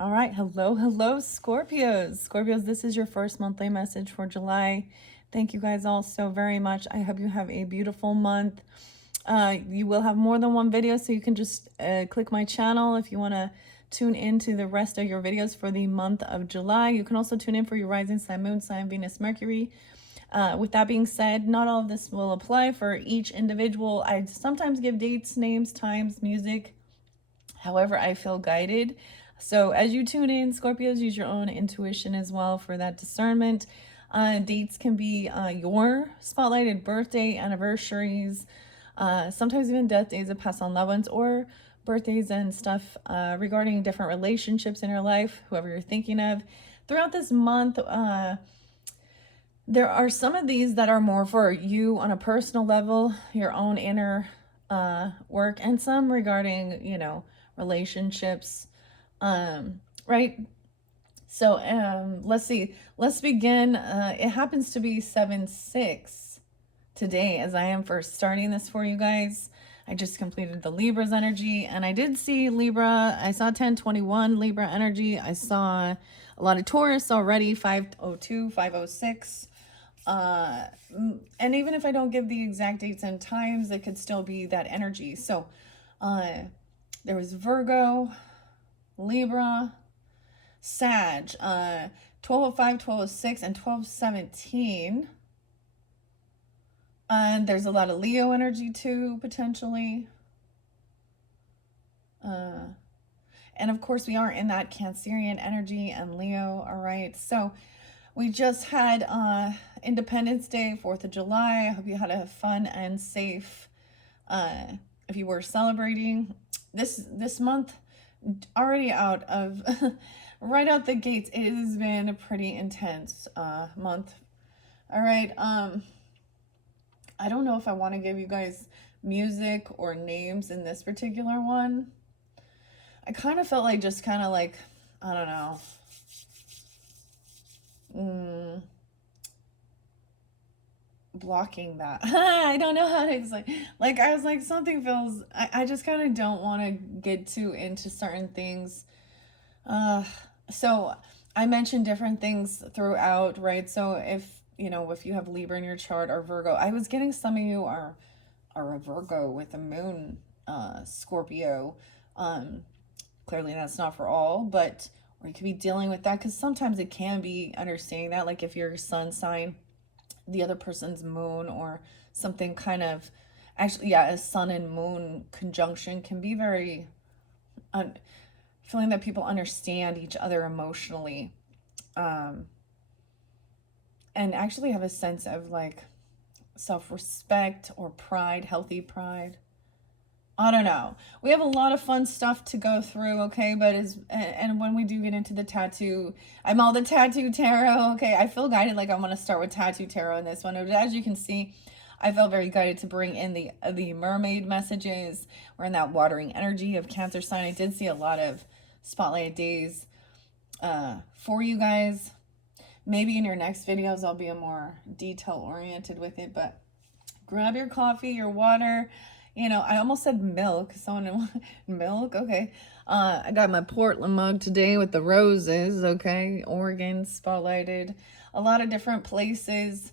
All right. Hello, Scorpios. Scorpios, this is your first monthly message for July. Thank you guys all so very much. I hope you have a beautiful month. You will have more than one video, so you can just click my channel if you want to tune into the rest of your videos for the month of July. You can also tune in for your rising sign, moon sign, Venus, Mercury. With that being said, not all of this will apply for each individual. I sometimes give dates, names, times, music, however I feel guided. So as you tune in, Scorpios, use your own intuition as well for that discernment. Dates can be your spotlighted birthday, anniversaries, sometimes even death days of past on loved ones, or birthdays and stuff regarding different relationships in your life, whoever you're thinking of. Throughout this month, there are some of these that are more for you on a personal level, your own inner work, and some regarding, relationships. Right? So let's see. Let's begin. It happens to be 7/6 today as I am first starting this for you guys. I just completed the Libra's energy, and I did see Libra. I saw 1021 Libra energy. I saw a lot of Taurus already, 502, 506. And even if I don't give the exact dates and times, it could still be that energy. So there was Virgo, Libra, Sag, 1205, 1206, and 1217. And there's a lot of Leo energy too, potentially. And of course, we are in that Cancerian energy and Leo, all right? So we just had Independence Day, 4th of July. I hope you had a fun and safe, if you were celebrating. This month, already out of, right out the gates, it has been a pretty intense month. All right, I don't know if I want to give you guys music or names in this particular one. I kind of felt like just kind of like, I don't know, blocking that. I don't know how to explain. Like I was like, something feels, I just kind of don't want to get too into certain things. So I mentioned different things throughout, right? So if you have Libra in your chart or Virgo, I was getting some of you are a Virgo with a moon Scorpio. Clearly that's not for all, but or you could be dealing with that because sometimes it can be understanding that, like if your sun sign, the other person's moon, or something kind of, actually, yeah, a sun and moon conjunction can be very feeling that people understand each other emotionally, and actually have a sense of like self-respect or pride, healthy pride. I don't know. We have a lot of fun stuff to go through, okay? But and when we do get into the tattoo, I'm all the tattoo tarot, okay? I feel guided, like I want to start with tattoo tarot in this one. As you can see, I felt very guided to bring in the mermaid messages. We're in that watering energy of Cancer sign. I did see a lot of spotlight days for you guys. Maybe in your next videos, I'll be a more detail oriented with it, but grab your coffee, your water. I almost said milk. Someone, milk? Okay. I got my Portland mug today with the roses, okay? Oregon spotlighted. A lot of different places.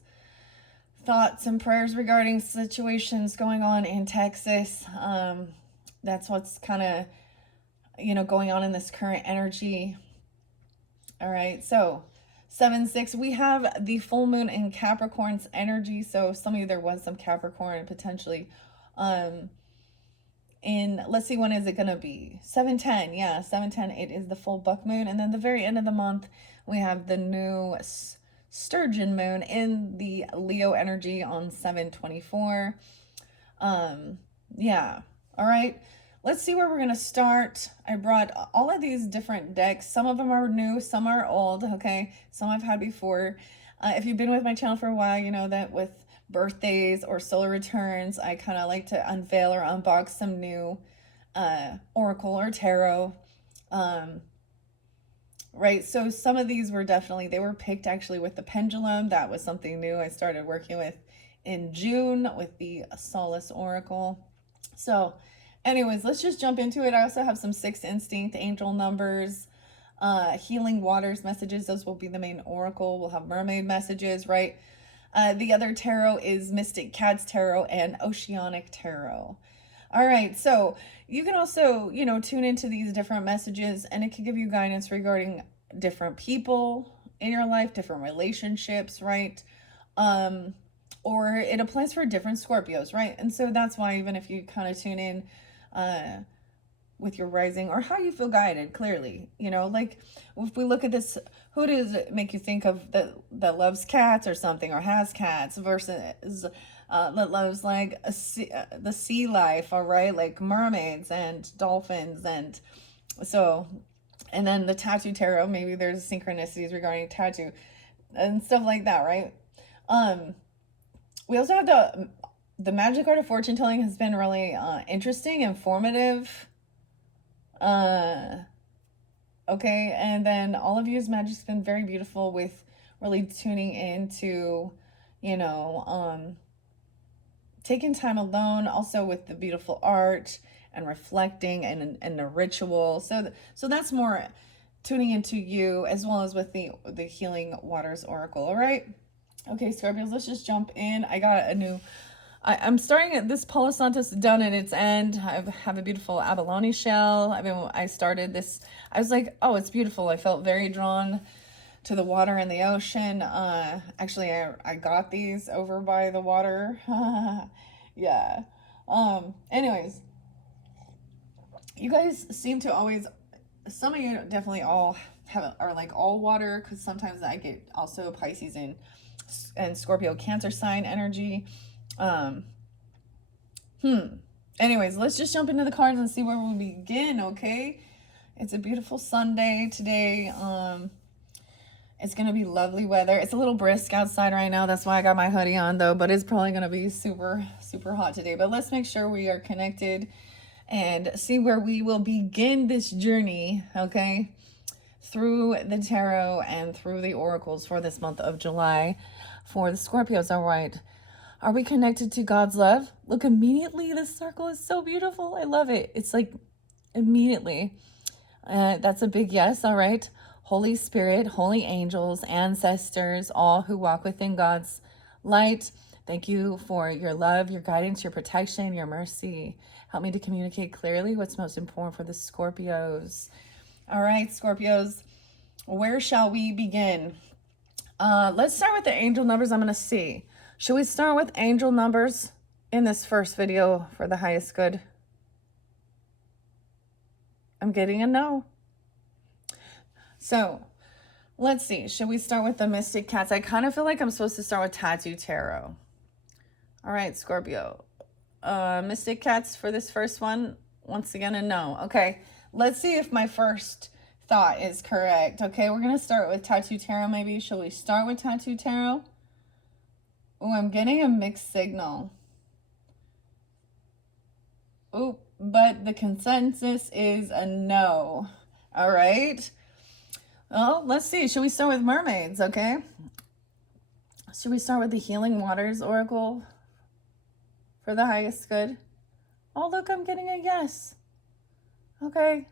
Thoughts and prayers regarding situations going on in Texas. That's what's kind of, going on in this current energy. All right. So 7/6, we have the full moon in Capricorn's energy. So some of you, there was some Capricorn potentially. Let's see, when is it gonna be? 7/10, yeah, 7/10. It is the full buck moon, and then the very end of the month we have the new sturgeon moon in the Leo energy on 7/24. Yeah. All right. Let's see where we're gonna start. I brought all of these different decks. Some of them are new, some are old. Okay, some I've had before. If you've been with my channel for a while, you know that with birthdays or solar returns, I kind of like to unveil or unbox some new oracle or tarot. Right, so some of these were definitely, they were picked actually with the pendulum. That was something new I started working with in June with the Solace Oracle. So anyways, let's just jump into it. I also have some Sixth Instinct angel numbers. Healing waters messages, those will be the main oracle. We'll have mermaid messages, right? The other tarot is Mystic Cats Tarot and Oceanic Tarot. All right, so you can also, tune into these different messages, and it can give you guidance regarding different people in your life, different relationships, right? Or it applies for different Scorpios, right? And so that's why even if you kind of tune in with your rising or how you feel guided, clearly, like if we look at this, who does it make you think of that loves cats or something, or has cats, versus that loves like the sea life, all right, like mermaids and dolphins, and so, and then the tattoo tarot, maybe there's synchronicities regarding tattoo and stuff like that, right? We also have the magic art of fortune telling has been really interesting, informative. Okay, and then all of you's magic's been very beautiful with really tuning into, taking time alone, also with the beautiful art and reflecting and the ritual. So that's more tuning into you, as well as with the Healing Waters Oracle. All right. Okay, Scorpios, let's just jump in. I got a new, I'm starting at this Palo Santos done at its end. I have a beautiful abalone shell. I started this, I was like, oh, it's beautiful. I felt very drawn to the water and the ocean. Actually, I got these over by the water. Yeah. Anyways, you guys seem to always, some of you definitely all are like all water, because sometimes I get also Pisces and Scorpio Cancer sign energy. Anyways, let's just jump into the cards and see where we begin, okay? It's a beautiful Sunday today. It's gonna be lovely weather. It's a little brisk outside right now. That's why I got my hoodie on though, but it's probably gonna be super, super hot today. But let's make sure we are connected and see where we will begin this journey, okay? Through the tarot and through the oracles for this month of July for the Scorpios. All right. Are we connected to God's love? Look, immediately, this circle is so beautiful. I love it. It's like immediately. That's a big yes. All right. Holy Spirit, holy angels, ancestors, all who walk within God's light. Thank you for your love, your guidance, your protection, your mercy. Help me to communicate clearly what's most important for the Scorpios. All right, Scorpios, where shall we begin? Let's start with the angel numbers I'm going to see. Should we start with angel numbers in this first video for the highest good? I'm getting a no. So let's see. Should we start with the Mystic Cats? I kind of feel like I'm supposed to start with Tattoo Tarot. All right, Scorpio. Mystic Cats for this first one. Once again, a no. Okay, let's see if my first thought is correct. Okay, we're going to start with Tattoo Tarot maybe. Shall we start with Tattoo Tarot? Oh, I'm getting a mixed signal. Oh, but the consensus is a no. All right. Well, let's see. Should we start with mermaids? Okay. Should we start with the Healing Waters Oracle for the highest good? Oh, look, I'm getting a yes. Okay.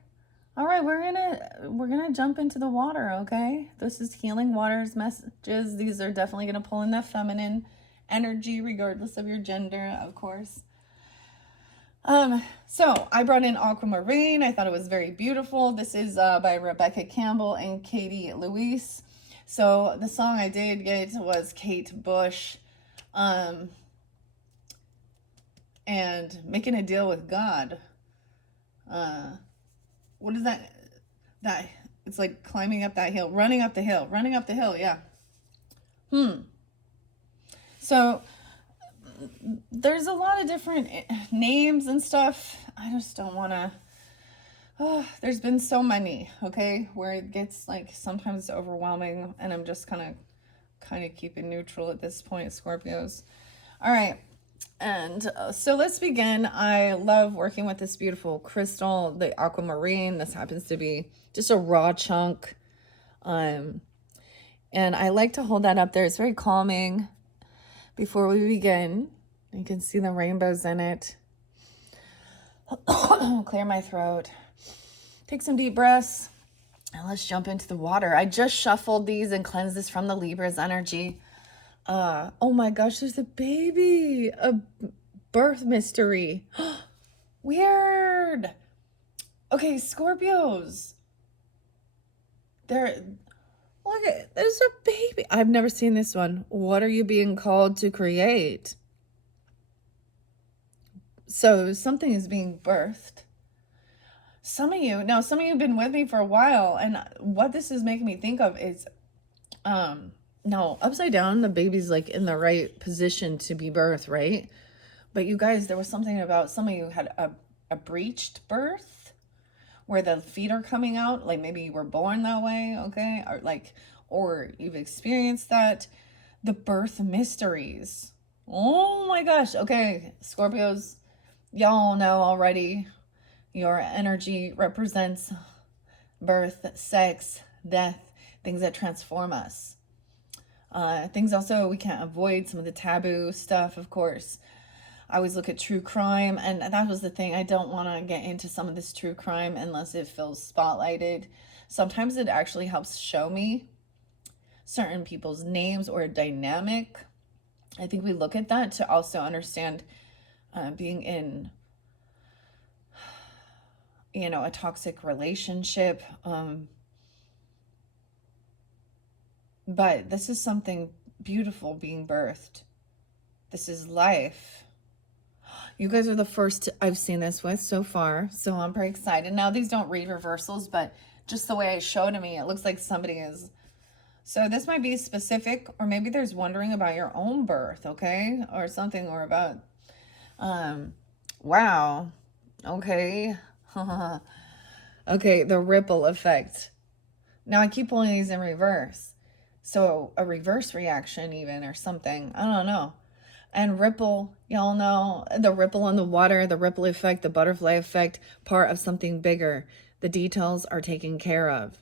All right, we're gonna jump into the water, okay? This is Healing Waters messages. These are definitely gonna pull in that feminine energy, regardless of your gender, of course. So I brought in Aquamarine. I thought it was very beautiful. This is by Rebecca Campbell and Katie Louise. So the song I did get was Kate Bush, and Making a Deal with God. What is that? It's like climbing up that hill, running up the hill, yeah. So there's a lot of different names and stuff. I just don't want to, there's been so many, okay, where it gets like sometimes overwhelming, and I'm just kind of keeping neutral at this point, Scorpios. All right. And so let's begin. I love working with this beautiful crystal, the aquamarine. This happens to be just a raw chunk. And I like to hold that up there. It's very calming. Before we begin, you can see the rainbows in it. Clear my throat. Take some deep breaths. And let's jump into the water. I just shuffled these and cleansed this from the Libra's energy. Oh my gosh, there's a baby, a birth mystery. Weird. Okay, Scorpios. There, look at, there's a baby. I've never seen this one. What are you being called to create? So something is being birthed. Some of you have been with me for a while, and what this is making me think of is, no, upside down, the baby's like in the right position to be birthed, right? But you guys, there was something about some of you had a breached birth where the feet are coming out, like maybe you were born that way, okay? Or you've experienced that. The birth mysteries. Oh my gosh. Okay, Scorpios, y'all know already. Your energy represents birth, sex, death, things that transform us. Things also we can't avoid, some of the taboo stuff, of course. I always look at true crime, and that was the thing. I don't want to get into some of this true crime unless it feels spotlighted. Sometimes it actually helps show me certain people's names or a dynamic. I think we look at that to also understand being in, a toxic relationship. But this is something beautiful being birthed. This is life. You guys are the first I've seen this with so far, so I'm pretty excited. Now, these don't read reversals, but just the way it showed to me, it looks like somebody is. So this might be specific, or maybe there's wondering about your own birth, okay? Or something, or about, wow. Okay. Okay, the ripple effect. Now I keep pulling these in reverse. So a reverse reaction even, or something. I don't know. And ripple, y'all know the ripple in the water, the ripple effect, the butterfly effect, part of something bigger. The details are taken care of.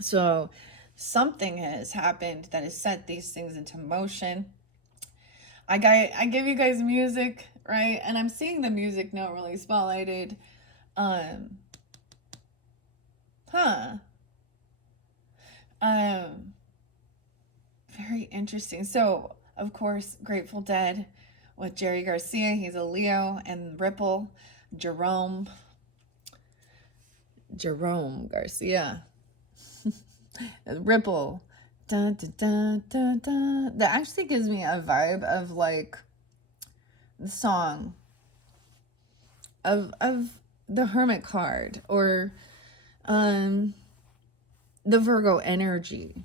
So something has happened that has set these things into motion. I give you guys music, right? And I'm seeing the music note really spotlighted. Very interesting. So, of course, Grateful Dead with Jerry Garcia. He's a Leo. And Ripple, Jerome Garcia. Ripple. Dun, dun, dun, dun, dun. That actually gives me a vibe of like the song of the Hermit card, or the Virgo energy.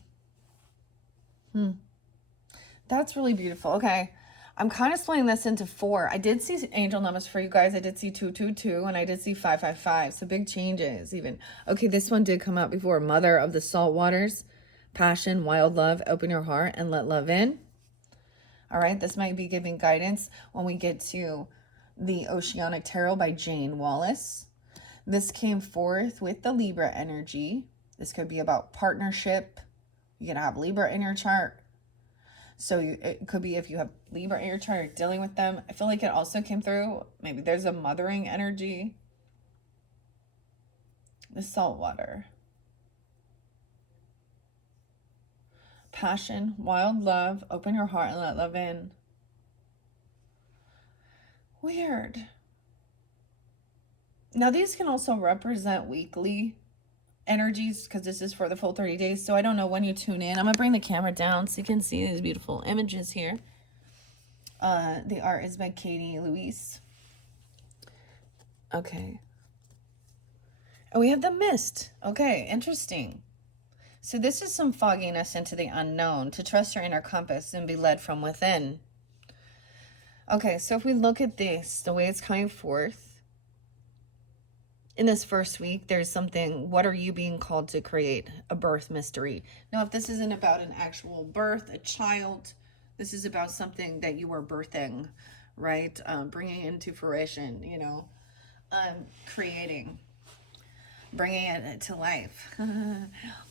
That's really beautiful. Okay. I'm kind of splitting this into 4. I did see angel numbers for you guys. I did see 222, and I did see 555. So big changes even. Okay, this one did come out before. Mother of the Salt Waters. Passion, wild love, open your heart and let love in. All right, this might be giving guidance when we get to the Oceanic Tarot by Jane Wallace. This came forth with the Libra energy. This could be about partnership. You can have Libra in your chart. So it could be if you have Libra in your chart, you're dealing with them. I feel like it also came through. Maybe there's a mothering energy. The salt water. Passion, wild love, open your heart and let love in. Weird. Now, these can also represent weekly energies because this is for the full 30 days. So I don't know when you tune in. I'm going to bring the camera down so you can see these beautiful images here. The art is by Katie Louise. Okay. And we have the mist. Okay, interesting. So this is some fogginess into the unknown, to trust your inner compass and be led from within. Okay, so if we look at this, the way it's coming forth, in this first week, there's something, what are you being called to create? A birth mystery. Now, if this isn't about an actual birth, a child, this is about something that you are birthing, right? Bringing into fruition, creating, bringing it to life.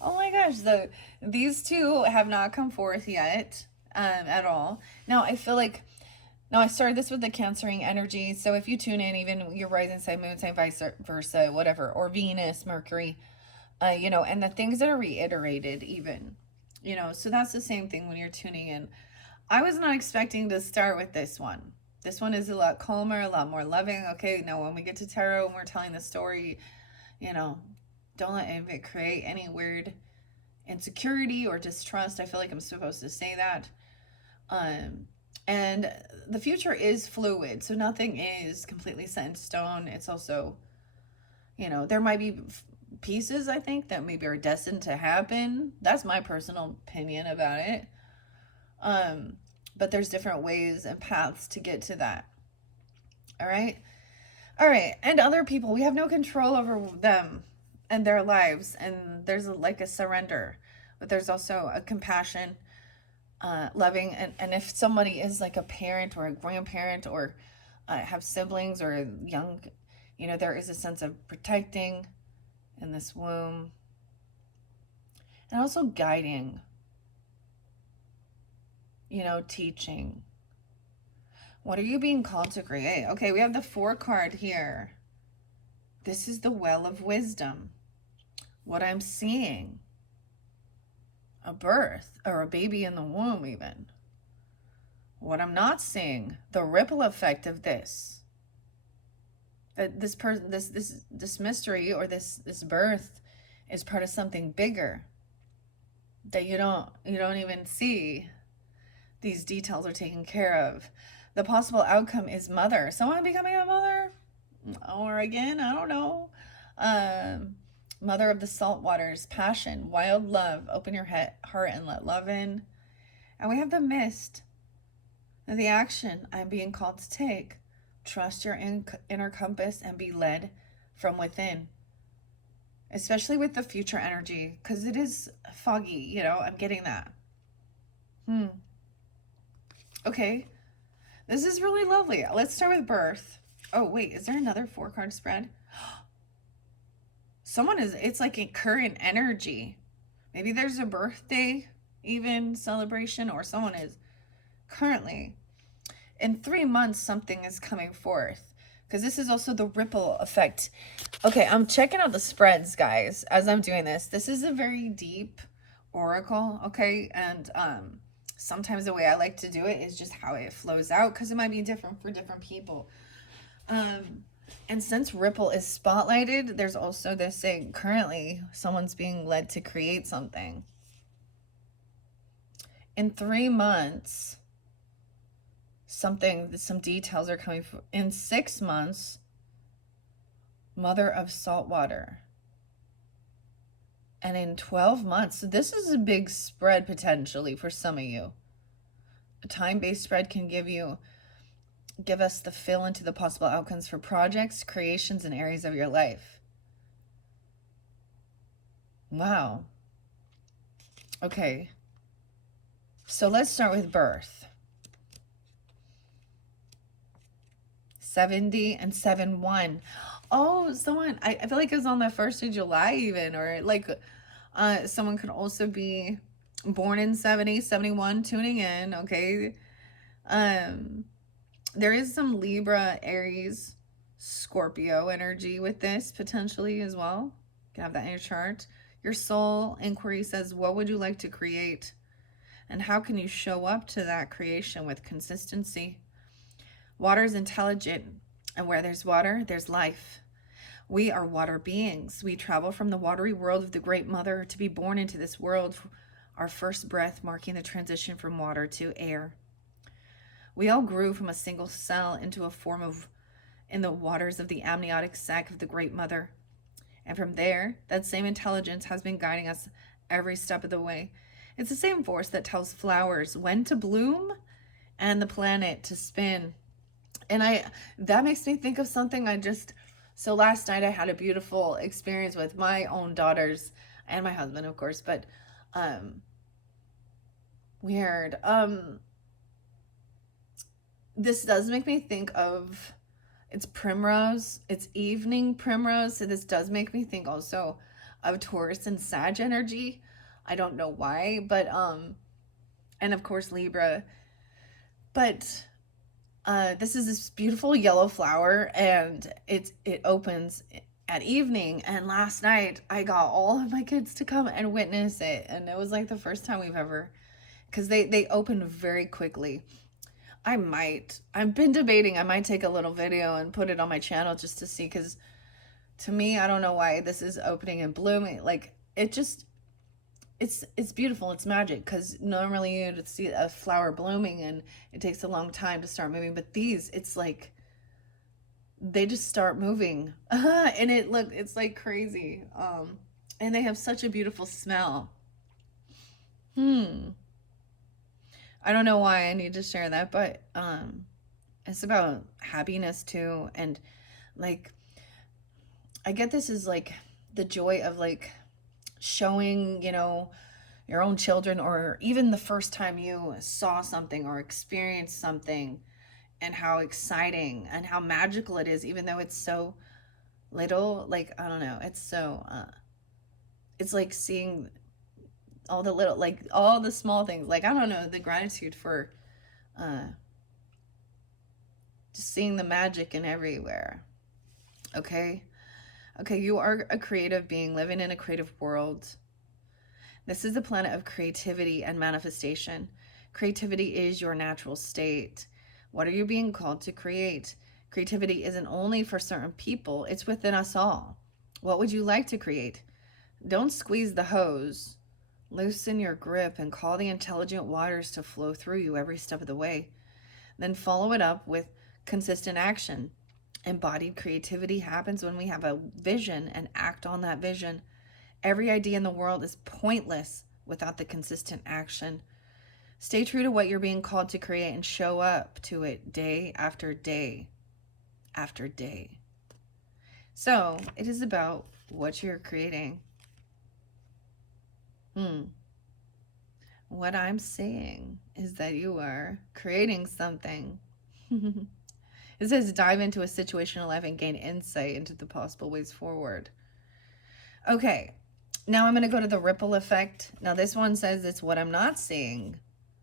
Oh my gosh, these two have not come forth yet at all. Now, I feel like, now, I started this with the Cancering energy. So if you tune in, even your rising sign, moon sign, vice versa, whatever, or Venus, Mercury, And the things that are reiterated, even, so that's the same thing when you're tuning in. I was not expecting to start with this one. This one is a lot calmer, a lot more loving. Okay, now when we get to tarot and we're telling the story, you know, don't let it create any weird insecurity or distrust. I feel like I'm supposed to say that. And the future is fluid, so nothing is completely set in stone. It's also, there might be pieces, I think, that maybe are destined to happen. That's my personal opinion about it. But there's different ways and paths to get to that. All right. All right. And other people, we have no control over them and their lives. And there's like a surrender, but there's also a compassion, loving. And if somebody is like a parent or a grandparent or have siblings or young, there is a sense of protecting in this womb and also guiding, teaching. What are you being called to create? Okay, we have the 4 card here. This is the well of wisdom. What I'm seeing, a birth or a baby in the womb even. What I'm not seeing, the ripple effect of this. That this person, this mystery or this birth is part of something bigger that you don't even see. These details are taken care of. The possible outcome is mother. Someone becoming a mother, or again, I don't know. Mother of the salt waters, passion, wild love. Open your heart and let love in. And we have the mist. The action I'm being called to take. Trust your inner compass and be led from within. Especially with the future energy, because it is foggy, I'm getting that. Okay. This is really lovely. Let's start with birth. Oh, wait, is there another 4 card spread? It's like a current energy. Maybe there's a birthday even celebration, or someone is currently. In 3 months, something is coming forth. Because this is also the ripple effect. Okay, I'm checking out the spreads, guys, as I'm doing this. This is a very deep oracle, okay? And sometimes the way I like to do it is just how it flows out, because it might be different for different people. And since ripple is spotlighted, there's also this saying, currently, someone's being led to create something. In 3 months, some details are coming. In 6 months, mother of salt water. And in 12 months, so this is a big spread potentially for some of you. A time-based spread can give us the fill into the possible outcomes for projects, creations, and areas of your life. Wow. Okay. So let's start with birth. 70 and 7-1. Oh, someone, I feel like it was on the 1st of July even, or like someone could also be born in 70, 71, tuning in, okay? There is some Libra, Aries, Scorpio energy with this potentially as well. You can have that in your chart. Your soul inquiry says, what would you like to create? And how can you show up to that creation with consistency? Water is intelligent, and where there's water, there's life. We are water beings. We travel from the watery world of the Great Mother to be born into this world, our first breath marking the transition from water to air. We all grew from a single cell into a form in the waters of the amniotic sac of the Great Mother. And from there, that same intelligence has been guiding us every step of the way. It's the same force that tells flowers when to bloom and the planet to spin. And that makes me think of something so last night I had a beautiful experience with my own daughters and my husband, of course, but weird. This does make me think of, it's primrose, it's evening primrose, so this does make me think also of Taurus and Sag energy. I don't know why, but and of course Libra, but this is this beautiful yellow flower, and it opens at evening, and last night I got all of my kids to come and witness it, and it was like the first time we've ever, because they opened very quickly. I've been debating, I might take a little video and put it on my channel just to see, because to me, I don't know why this is opening and blooming. Like, it just, it's beautiful. It's magic, because normally you'd see a flower blooming and it takes a long time to start moving. But these, it's like they just start moving, and it's like crazy. And they have such a beautiful smell. I don't know why I need to share that, but it's about happiness too, and like I get this is like the joy of like showing, your own children, or even the first time you saw something or experienced something, and how exciting and how magical it is, even though it's so little. Like, I don't know, it's so it's like seeing all the little, like all the small things, like, I don't know, the gratitude for uh just seeing the magic in everywhere. Okay. Okay, you are a creative being living in a creative world. This is the planet of creativity and manifestation. Creativity is your natural state. What are you being called to create? Creativity isn't only for certain people, it's within us all. What would you like to create? Don't squeeze the hose. Loosen your grip and call the intelligent waters to flow through you every step of the way. Then follow it up with consistent action. Embodied creativity happens when we have a vision and act on that vision. Every idea in the world is pointless without the consistent action. Stay true to what you're being called to create and show up to it day after day after day. So it is about what you're creating. What I'm saying is that you are creating something. It says dive into a situation in life and gain insight into the possible ways forward. Okay, now I'm going to go to the ripple effect. Now this one says it's what I'm not seeing.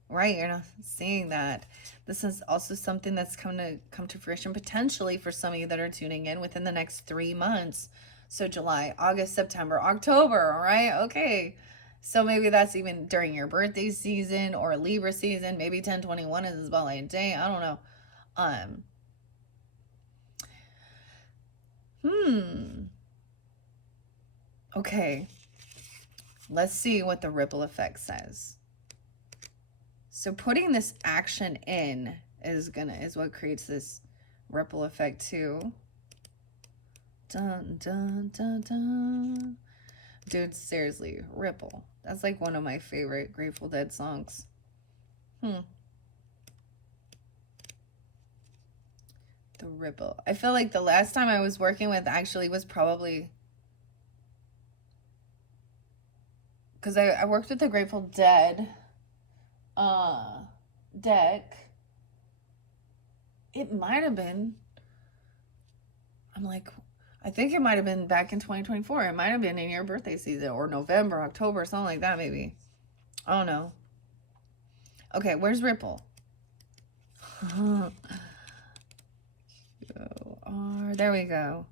Right, you're not seeing that. This is also something that's come to fruition potentially for some of you that are tuning in within the next 3 months. So July, August, September, October, right? Okay. So maybe that's even during your birthday season or Libra season. Maybe 10/21 is about like a day. I don't know. Okay. Let's see what the ripple effect says. So putting this action in is what creates this ripple effect too. Dun dun dun dun. Dude, seriously, ripple. That's like one of my favorite Grateful Dead songs. The ripple. I feel like the last time I was working with actually was probably because I worked with the Grateful Dead deck. It might have been, I think it might have been back in 2024. It might have been in your birthday season, or November, October, something like that, maybe. I don't know. Okay, where's Ripple? There we go.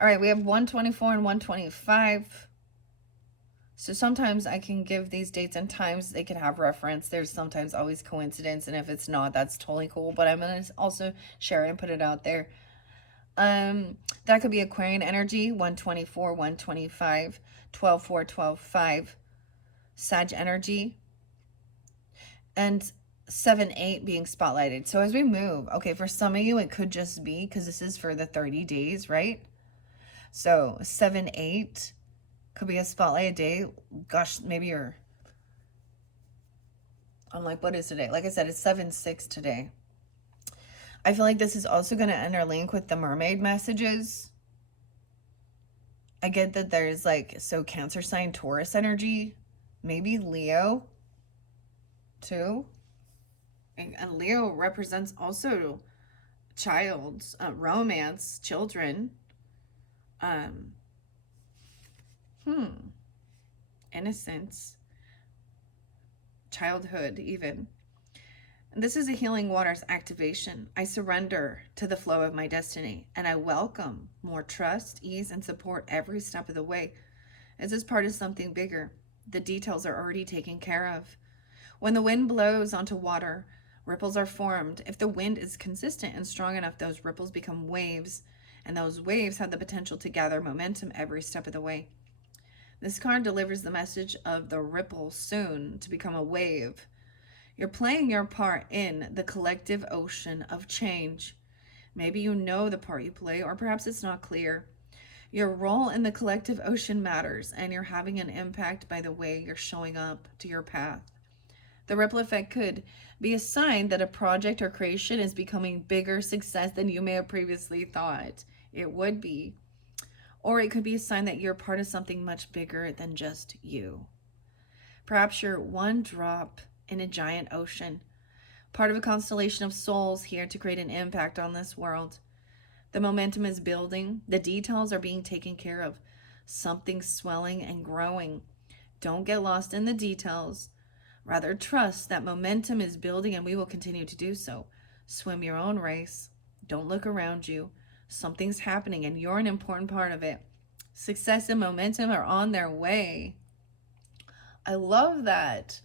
All right, we have 124 and 125. So sometimes I can give these dates and times. They can have reference. There's sometimes always coincidence, and if it's not, that's totally cool. But I'm going to also share it and put it out there. That could be Aquarian energy, 124, 125, 12, 4, 12, 5. Sag energy. And 7, 8 being spotlighted. So as we move, okay, for some of you, it could just be because this is for the 30 days, right? So 7, 8 could be a spotlight day. Gosh, maybe I'm like, what is today? Like I said, it's 7, 6 today. I feel like this is also going to interlink with the mermaid messages. I get that there's so Cancer sign, Taurus energy, maybe Leo too. And Leo represents also child's romance, children, innocence, childhood even. This is a healing waters activation. I surrender to the flow of my destiny and I welcome more trust, ease, and support every step of the way. As this part is something bigger, the details are already taken care of. When the wind blows onto water, ripples are formed. If the wind is consistent and strong enough, those ripples become waves, and those waves have the potential to gather momentum every step of the way. This card delivers the message of the ripple soon to become a wave. You're playing your part in the collective ocean of change. Maybe you know the part you play, or perhaps it's not clear. Your role in the collective ocean matters, and you're having an impact by the way you're showing up to your path. The ripple effect could be a sign that a project or creation is becoming bigger success than you may have previously thought it would be. Or it could be a sign that you're part of something much bigger than just you. Perhaps you're one drop in a giant ocean, part of a constellation of souls here to create an impact on this world. The momentum is building, the details are being taken care of, something's swelling and growing. Don't get lost in the details. Rather, trust that momentum is building and we will continue to do so. Swim your own race. Don't look around you. Something's happening and you're an important part of it. Success and momentum are on their way. I love that.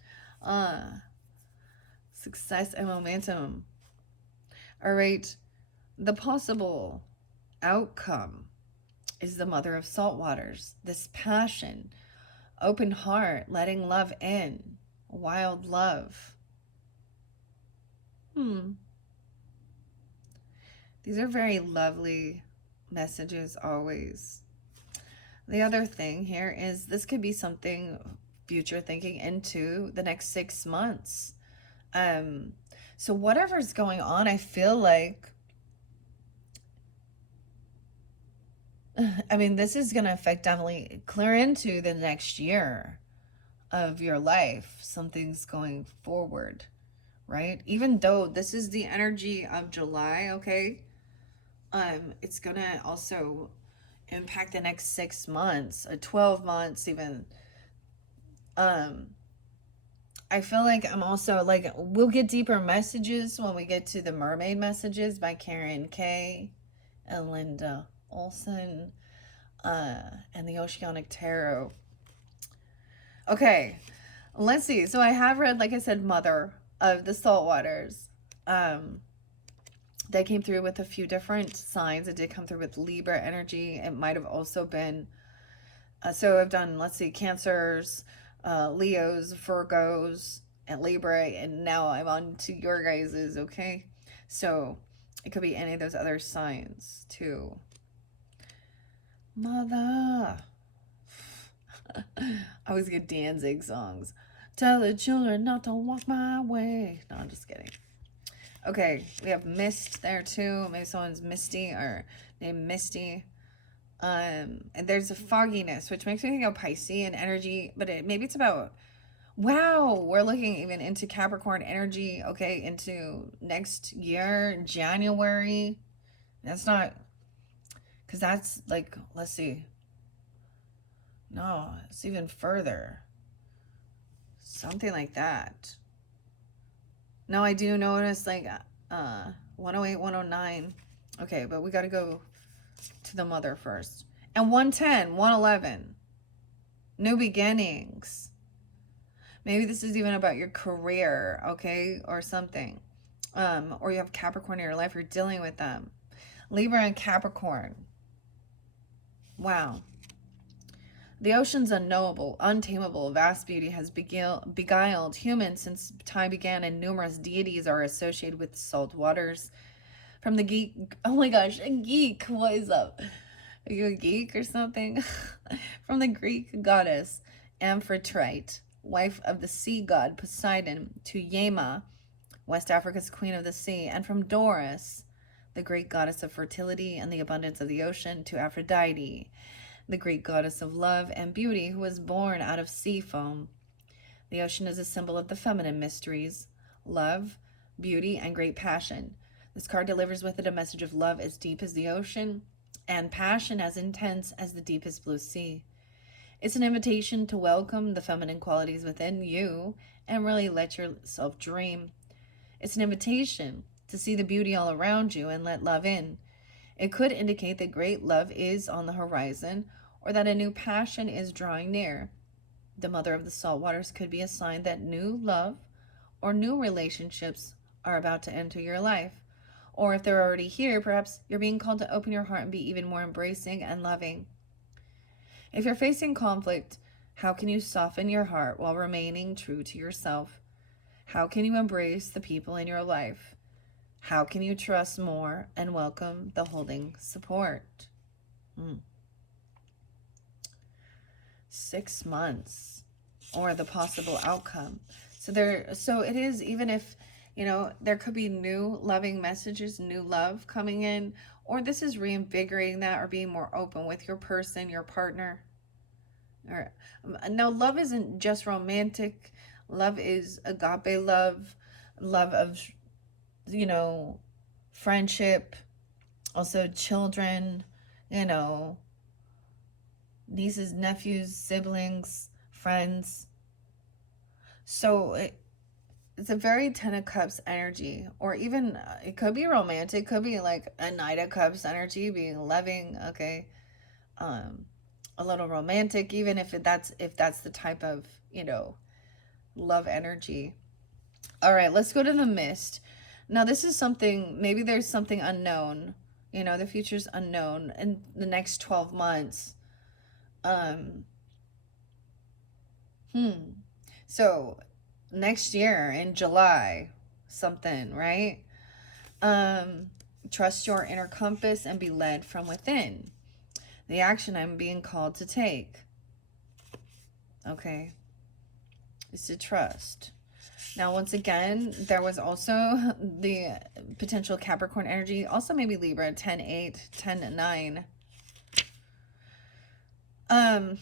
Success and momentum. All right. The possible outcome is the mother of salt waters. This passion, open heart, letting love in, wild love. These are very lovely messages always. The other thing here is this could be something future thinking into the next 6 months. So whatever's going on, I feel like, I mean, this is going to affect definitely clear into the next year of your life. Something's going forward, right? Even though this is the energy of July, okay? It's going to also impact the next 6 months, 12 months even. I feel like I'm also like, we'll get deeper messages when we get to the Mermaid Messages by Karen Kay and Linda Olson, and the Oceanic Tarot. Okay, let's see. So I have read, like I said, Mother of the Salt Waters. They came through with a few different signs. It did come through with Libra energy. It might have also been, so I've done, let's see, Cancers, Leos, Virgos, and Libra, and now I'm on to your guys's, okay? So it could be any of those other signs too. Mother. I always get Danzig songs. Tell the children not to walk my way. No, I'm just kidding. Okay, we have Mist there too. Maybe someone's Misty or named Misty. And there's a fogginess, which makes me think of Piscean energy, but maybe it's about, wow, we're looking even into Capricorn energy, okay, into next year, January. That's not, because that's like, let's see. No, it's even further. Something like that. No, I do notice like 108, 109. Okay, but we got to go to the Mother first. And 110, 111. New beginnings. Maybe this is even about your career, okay, or something. Or you have Capricorn in your life, you're dealing with them. Libra and Capricorn. Wow. The ocean's unknowable, untamable, vast beauty has beguiled humans since time began, and numerous deities are associated with salt waters. From the geek, oh my gosh, a geek, what is up? Are you a geek or something? From the Greek goddess Amphitrite, wife of the sea god Poseidon, to Yema, West Africa's queen of the sea, and from Doris, the Greek goddess of fertility and the abundance of the ocean, to Aphrodite, the Greek goddess of love and beauty, who was born out of sea foam. The ocean is a symbol of the feminine mysteries, love, beauty, and great passion. This card delivers with it a message of love as deep as the ocean and passion as intense as the deepest blue sea. It's an invitation to welcome the feminine qualities within you and really let yourself dream. It's an invitation to see the beauty all around you and let love in. It could indicate that great love is on the horizon or that a new passion is drawing near. The mother of the salt waters could be a sign that new love or new relationships are about to enter your life. Or if they're already here, perhaps you're being called to open your heart and be even more embracing and loving. If you're facing conflict, how can you soften your heart while remaining true to yourself? How can you embrace the people in your life? How can you trust more and welcome the holding support? 6 months or the possible outcome. So it is, even if, there could be new loving messages, new love coming in, or this is reinvigorating that or being more open with your person, your partner. Or now, love isn't just romantic. Love is agape love, love of, friendship, also children, nieces, nephews, siblings, friends. So it's a very 10 of Cups energy, or even it could be romantic. It could be like a Knight of Cups energy, being loving. Okay, a little romantic, even if that's the type of love energy. All right, let's go to the Mist. Now this is something, maybe there's something unknown. The future's unknown in the next 12 months. So next year in July, something, right? Trust your inner compass and be led from within. The action I'm being called to take, okay, is to trust. Now, once again, there was also the potential Capricorn energy, also maybe Libra, 10-8, 10-9. I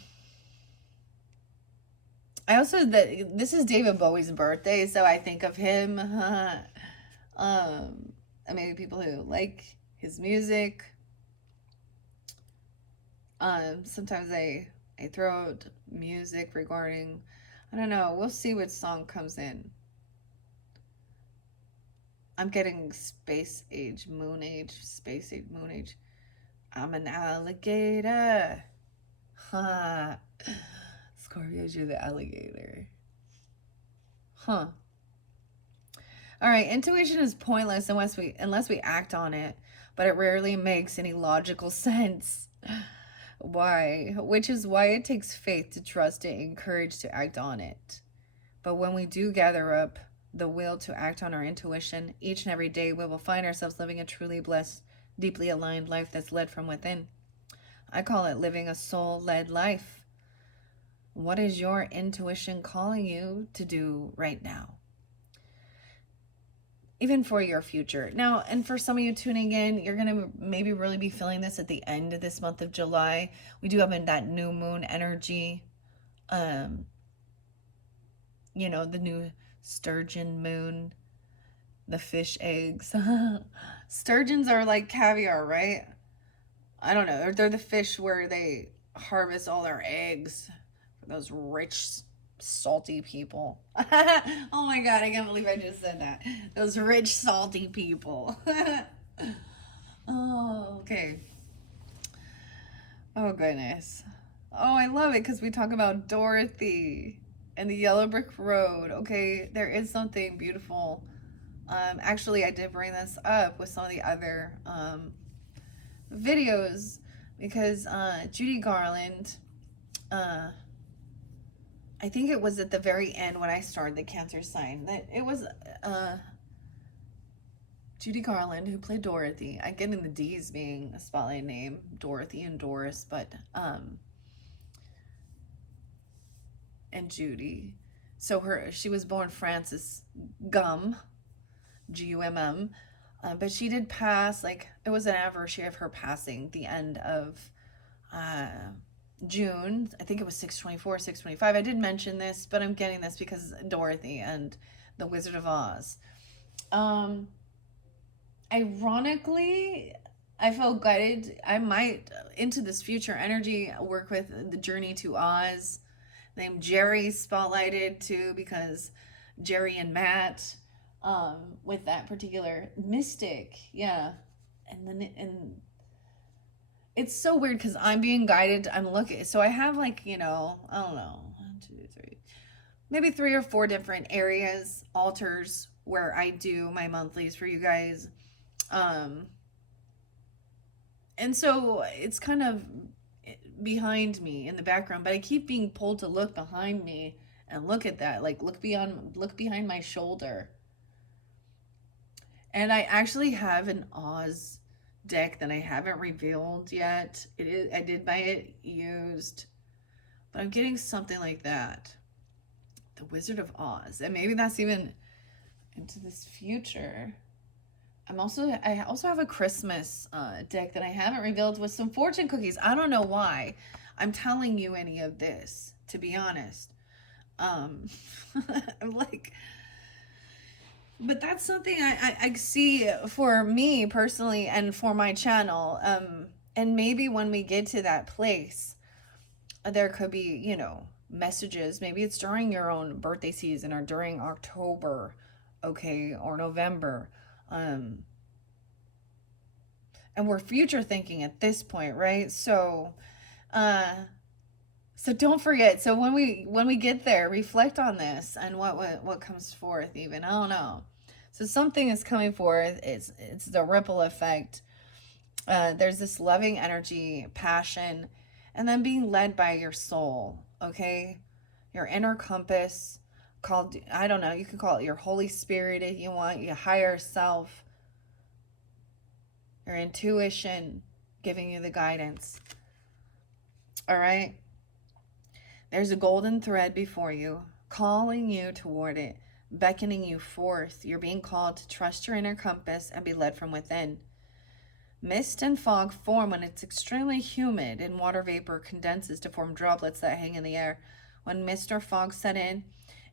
also, this is David Bowie's birthday, so I think of him. Maybe people who like his music. Sometimes I throw out music regarding, I don't know, we'll see what song comes in. I'm getting space age, moon age, space age, moon age. I'm an alligator. Ha. Scorpios, you're the alligator. Huh. All right, intuition is pointless unless we act on it, but it rarely makes any logical sense. Why? Which is why it takes faith to trust it and courage to act on it. But when we do gather up the will to act on our intuition, each and every day we will find ourselves living a truly blessed, deeply aligned life that's led from within. I call it living a soul-led life. What is your intuition calling you to do right now? Even for your future. Now, and for some of you tuning in, you're going to maybe really be feeling this at the end of this month of July. We do have that new moon energy. The new sturgeon moon, the fish eggs. Sturgeons are like caviar, right? I don't know. They're the fish where they harvest all their eggs for those rich, salty people. Oh my god, I can't believe I just said that. Those rich, salty people. Oh, okay. Oh goodness. Oh, I love it because we talk about Dorothy and the Yellow Brick Road. Okay, there is something beautiful. Actually, I did bring this up with some of the other videos because Judy Garland, I think it was at the very end when I started the Cancer sign, that it was Judy Garland who played Dorothy. I get in the D's being a spotlight name, Dorothy and Doris, but and Judy. So she was born Frances Gumm, Gumm, but she did pass, like, it was an anniversary of her passing, the end of June. I think it was 6/24, 6/25. I did mention this, but I'm getting this because Dorothy and the Wizard of Oz. Ironically, I feel guided. I might, into this future energy, work with the Journey to Oz. Named Jerry spotlighted too, because Jerry and Matt, with that particular mystic. Yeah. And it's so weird because I'm being guided. I'm looking, so I have like, you know, I don't know, one, two, three, maybe 3 or 4 different areas, altars where I do my monthlies for you guys. Um, and so it's kind of behind me in the background, but I keep being pulled to look behind me and look at that, like look behind my shoulder. And I actually have an Oz deck that I haven't revealed yet. It is, I did buy it used, but I'm getting something like that. The Wizard of Oz. And maybe that's even into this future. I also have a Christmas deck that I haven't revealed with some fortune cookies. I don't know why I'm telling you any of this, to be honest. Um, I'm like, but that's something I see for me personally and for my channel. And maybe when we get to that place, there could be, you know, messages. Maybe it's during your own birthday season or during October, okay, or November. Um, and we're future thinking at this point, right? Uh, so don't forget. So when we get there, reflect on this and what comes forth. Even I don't know. So something is coming forth. It's the ripple effect. There's this loving energy, passion, and then being led by your soul. Okay, your inner compass. Called, I don't know. You can call it your Holy Spirit if you want. Your higher self. Your intuition, giving you the guidance. All right. There's a golden thread before you, calling you toward it, beckoning you forth. You're being called to trust your inner compass and be led from within. Mist and fog form when it's extremely humid and water vapor condenses to form droplets that hang in the air. When mist or fog set in,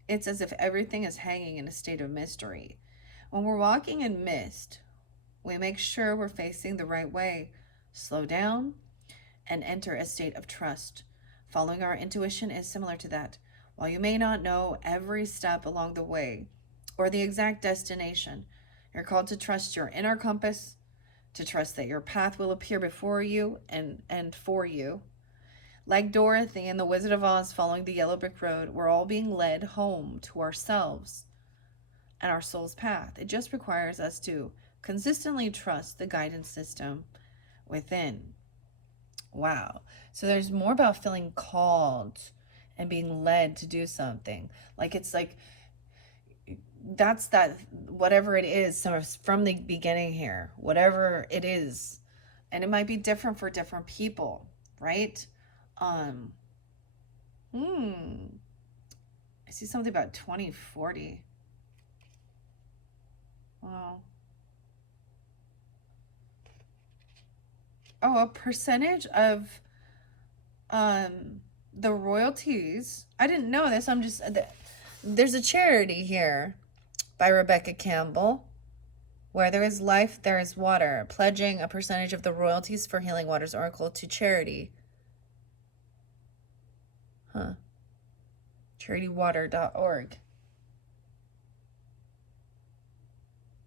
it's as if everything is hanging in a state of mystery. When we're walking in mist, we make sure we're facing the right way, slow down, and enter a state of trust. Following our intuition is similar to that. While you may not know every step along the way or the exact destination, you're called to trust your inner compass, to trust that your path will appear before you and for you. Like Dorothy and the Wizard of Oz following the yellow brick road, we're all being led home to ourselves and our soul's path. It just requires us to consistently trust the guidance system within. Wow. So there's more about feeling called and being led to do something. Like it's like that's that whatever it is sort of from the beginning here, whatever it is. And it might be different for different people, right? Um I see something about 2040. Wow. Oh, a percentage of the royalties. I didn't know this. I'm just there's a charity here by Rebecca Campbell. Where there is life, there is water, pledging a percentage of the royalties for Healing Waters Oracle to charity. Huh. charitywater.org.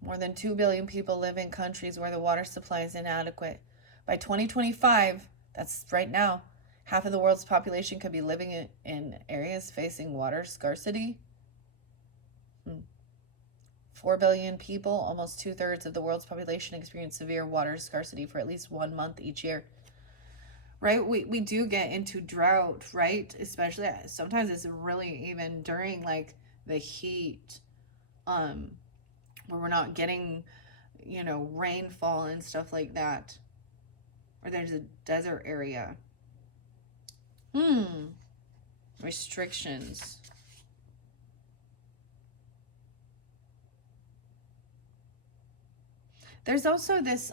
More than 2 billion people live in countries where the water supply is inadequate. By 2025, that's right now, half of the world's population could be living in areas facing water scarcity. 4 billion people, almost 2/3 of the world's population, experience severe water scarcity for at least 1 month each year. Right? We do get into drought, right? Especially sometimes it's really even during like the heat, where we're not getting, you know, rainfall and stuff like that. Or there's a desert area. Restrictions. There's also this,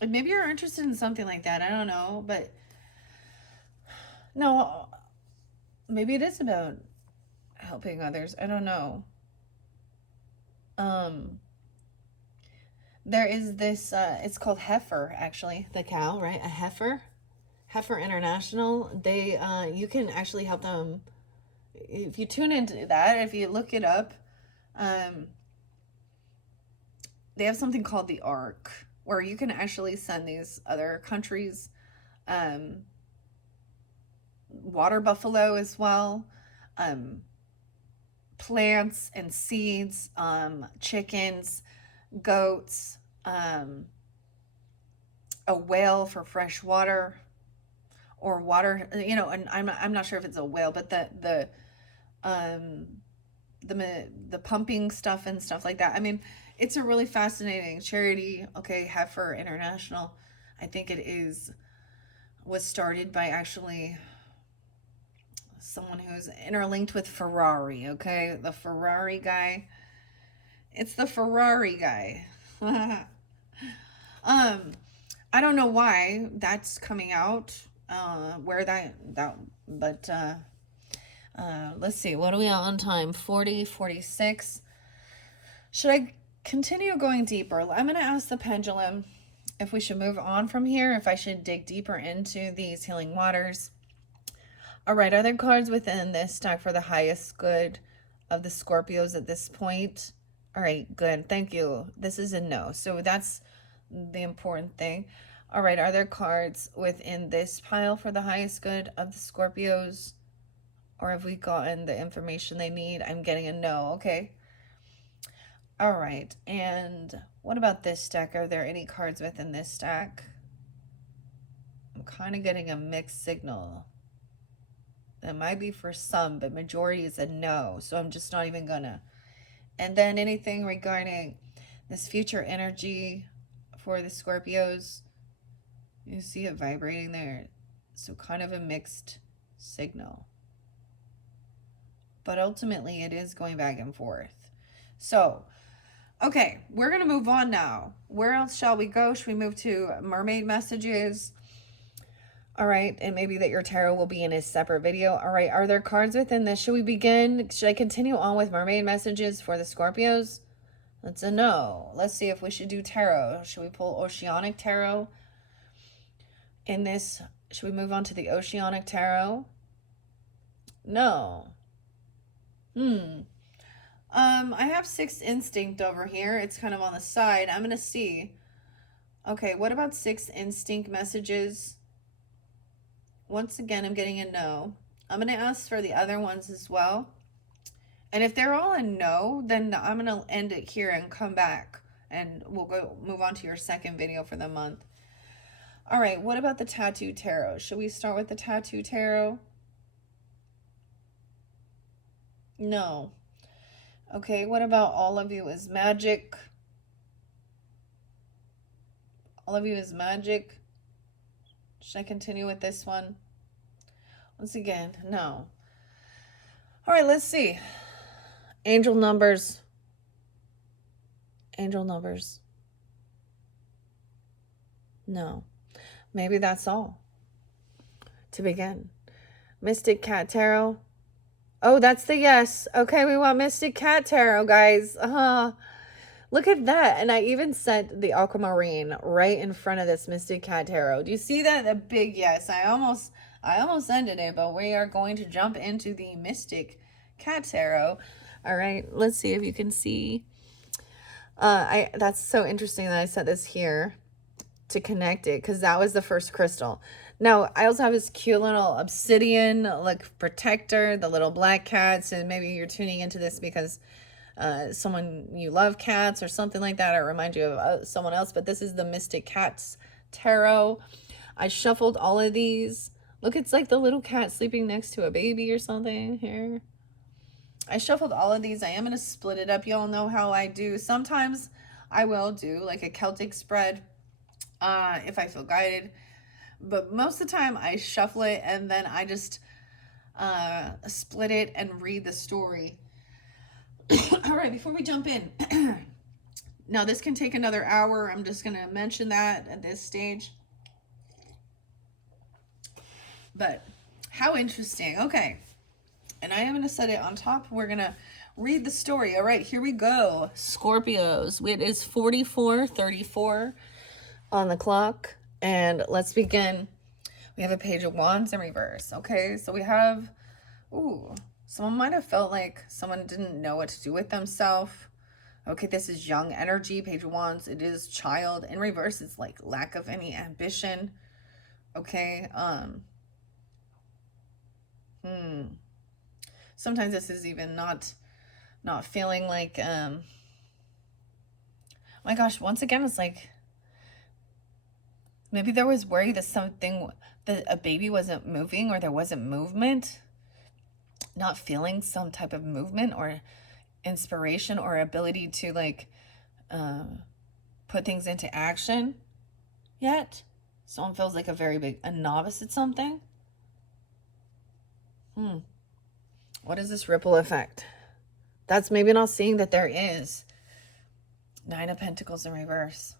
maybe you're interested in something like that. I don't know, but no, maybe it is about helping others. I don't know. There is this, it's called heifer, actually, the cow, right? A heifer. Heifer International. They, you can actually help them if you tune into that. If you look it up, they have something called the Ark, where you can actually send these other countries um, water buffalo as well, um, plants and seeds, chickens, goats, a whale for fresh water or water. And I'm not sure if it's a whale, but um, the pumping stuff and stuff like that. I mean, it's a really fascinating charity. Okay, Heifer International, I think it is, was started by actually someone who's interlinked with Ferrari. Okay, the Ferrari guy. It's the Ferrari guy. um, I don't know why that's coming out. Where that, but let's see. What are we on time? 40, 46. Should I continue going deeper? I'm going to ask the pendulum if we should move on from here, if I should dig deeper into these healing waters. All right, are there cards within this stack for the highest good of the Scorpios at this point? All right, good. Thank you. This is a no. So that's the important thing. All right, are there cards within this pile for the highest good of the Scorpios? Or have we gotten the information they need? I'm getting a no. Okay. All right. And what about this stack? Are there any cards within this stack? I'm kind of getting a mixed signal. It might be for some, but majority is a no. So I'm just not even gonna. And then anything regarding this future energy for the Scorpios, you see it vibrating there. So kind of a mixed signal. But ultimately it is going back and forth. So, okay, we're going to move on now. Where else shall we go? Should we move to mermaid messages? All right, and maybe that your tarot will be in a separate video. All right, are there cards within this? Should we begin? Should I continue on with mermaid messages for the Scorpios? That's a no. Let's see if we should do tarot. Should we pull Oceanic Tarot in this? Should we move on to the Oceanic Tarot? No. I have Sixth Instinct over here. It's kind of on the side. I'm going to see. Okay, what about Sixth Instinct messages? Once again, I'm getting a no. I'm going to ask for the other ones as well. And if they're all a no, then I'm going to end it here and come back. And we'll move on to your second video for the month. All right, what about the Tattoo Tarot? Should we start with the Tattoo Tarot? No. Okay, what about All of You is Magic? All of You is Magic. Should I continue with this one? Once again, no. All right, let's see. Angel numbers. Angel numbers. No. Maybe that's all. To begin. Mystic Cat Tarot. Oh, that's the yes. Okay, we want Mystic Cat Tarot, guys. Look at that. And I even set the aquamarine right in front of this Mystic Cat Tarot. Do you see that? The big yes. I almost ended it, but we are going to jump into the Mystic Cat Tarot. All right, let's see if you can see. That's so interesting that I set this here to connect it, because that was the first crystal. Now, I also have this cute little obsidian, like, protector, the little black cats, and maybe you're tuning into this because someone you love cats or something like that, or remind you of someone else, but this is the Mystic Cats Tarot. I shuffled all of these. Look, it's like the little cat sleeping next to a baby or something here. I shuffled all of these. I am going to split it up. Y'all know how I do. Sometimes I will do like a Celtic spread if I feel guided. But most of the time I shuffle it and then I just split it and read the story. All right, before we jump in. Now, this can take another hour. I'm just going to mention that at this stage. But how interesting. Okay. And I am going to set it on top. We're going to read the story. All right, here we go. Scorpios. It is 44:34 on the clock. And let's begin. We have a Page of Wands in reverse. Okay, so we have... Ooh, someone might have felt like someone didn't know what to do with themselves. Okay, this is young energy, Page of Wands. It is child. In reverse, it's like lack of any ambition. Okay, sometimes this is even not feeling like, my gosh, once again, it's like, maybe there was worry that that a baby wasn't moving, or there wasn't movement, not feeling some type of movement or inspiration or ability to like put things into action yet. Someone feels like a novice at something. What is this ripple effect? That's maybe not seeing that there is. Nine of Pentacles in reverse.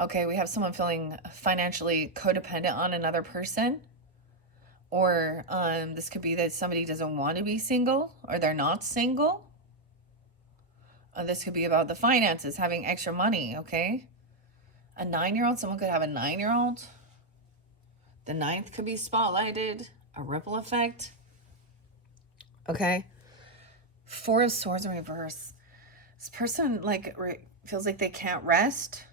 Okay, we have someone feeling financially codependent on another person. Or this could be that somebody doesn't want to be single, or they're not single. This could be about the finances, having extra money, okay? A 9-year-old, someone could have a 9-year-old. The 9th could be spotlighted, a ripple effect. Okay. 4 of Swords in reverse. This person like feels like they can't rest.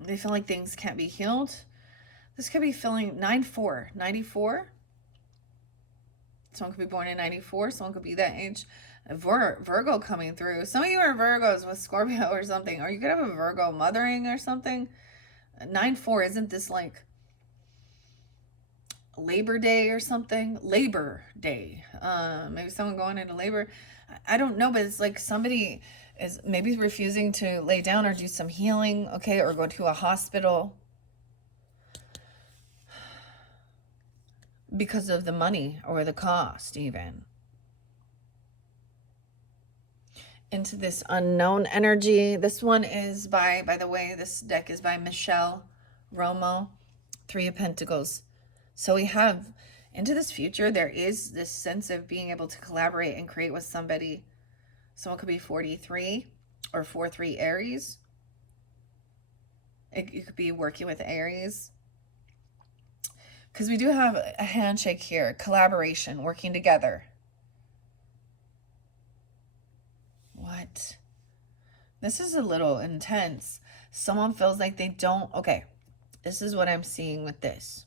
They feel like things can't be healed. This could be feeling 9-4, 94. Someone could be born in 94. Someone could be that age. Virgo coming through. Some of you are Virgos with Scorpio or something. Or you could have a Virgo mothering or something. 9-4, isn't this like Labor Day or something? Labor Day. Maybe someone going into labor. I don't know, but it's like somebody is maybe refusing to lay down or do some healing, okay, or go to a hospital because of the money or the cost even. Into this unknown energy. This one is by the way, this deck is by Michelle Romo, 3 of Pentacles. So we have into this future, there is this sense of being able to collaborate and create with somebody. Someone could be 43 or 4-3 Aries. You could be working with Aries. Because we do have a handshake here, collaboration, working together. What? This is a little intense. Someone feels like they don't, okay, this is what I'm seeing with this.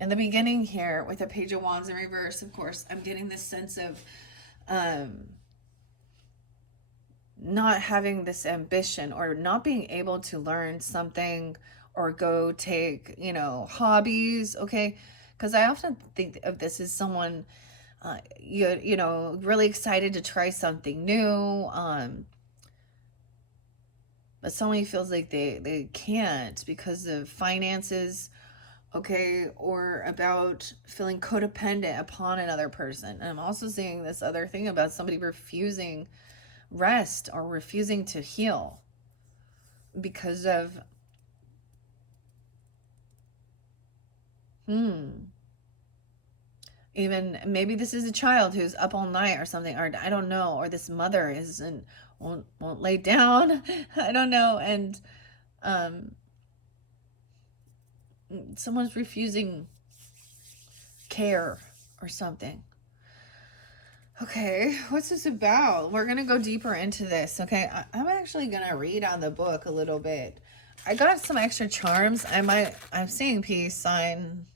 In the beginning here, with a Page of Wands in reverse, of course, I'm getting this sense of not having this ambition, or not being able to learn something or go take, hobbies, okay? Because I often think of this as someone, really excited to try something new, but somebody feels like they can't because of finances, okay, or about feeling codependent upon another person. And I'm also seeing this other thing about somebody refusing rest or refusing to heal because of even maybe this is a child who's up all night or something, or I don't know, or this mother won't lay down. I don't know. And someone's refusing care or something. Okay, what's this about? We're going to go deeper into this, okay? I'm actually going to read on the book a little bit. I got some extra charms. I'm seeing peace sign.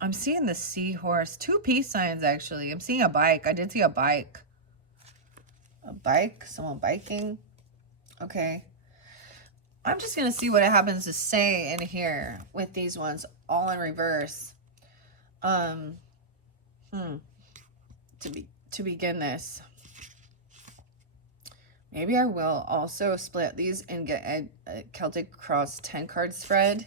I'm seeing the seahorse. 2 peace signs, actually. I'm seeing a bike. I did see a bike. A bike? Someone biking? Okay. I'm just going to see what it happens to say in here with these ones all in reverse. To begin this. Maybe I will also split these and get a Celtic Cross 10 card spread.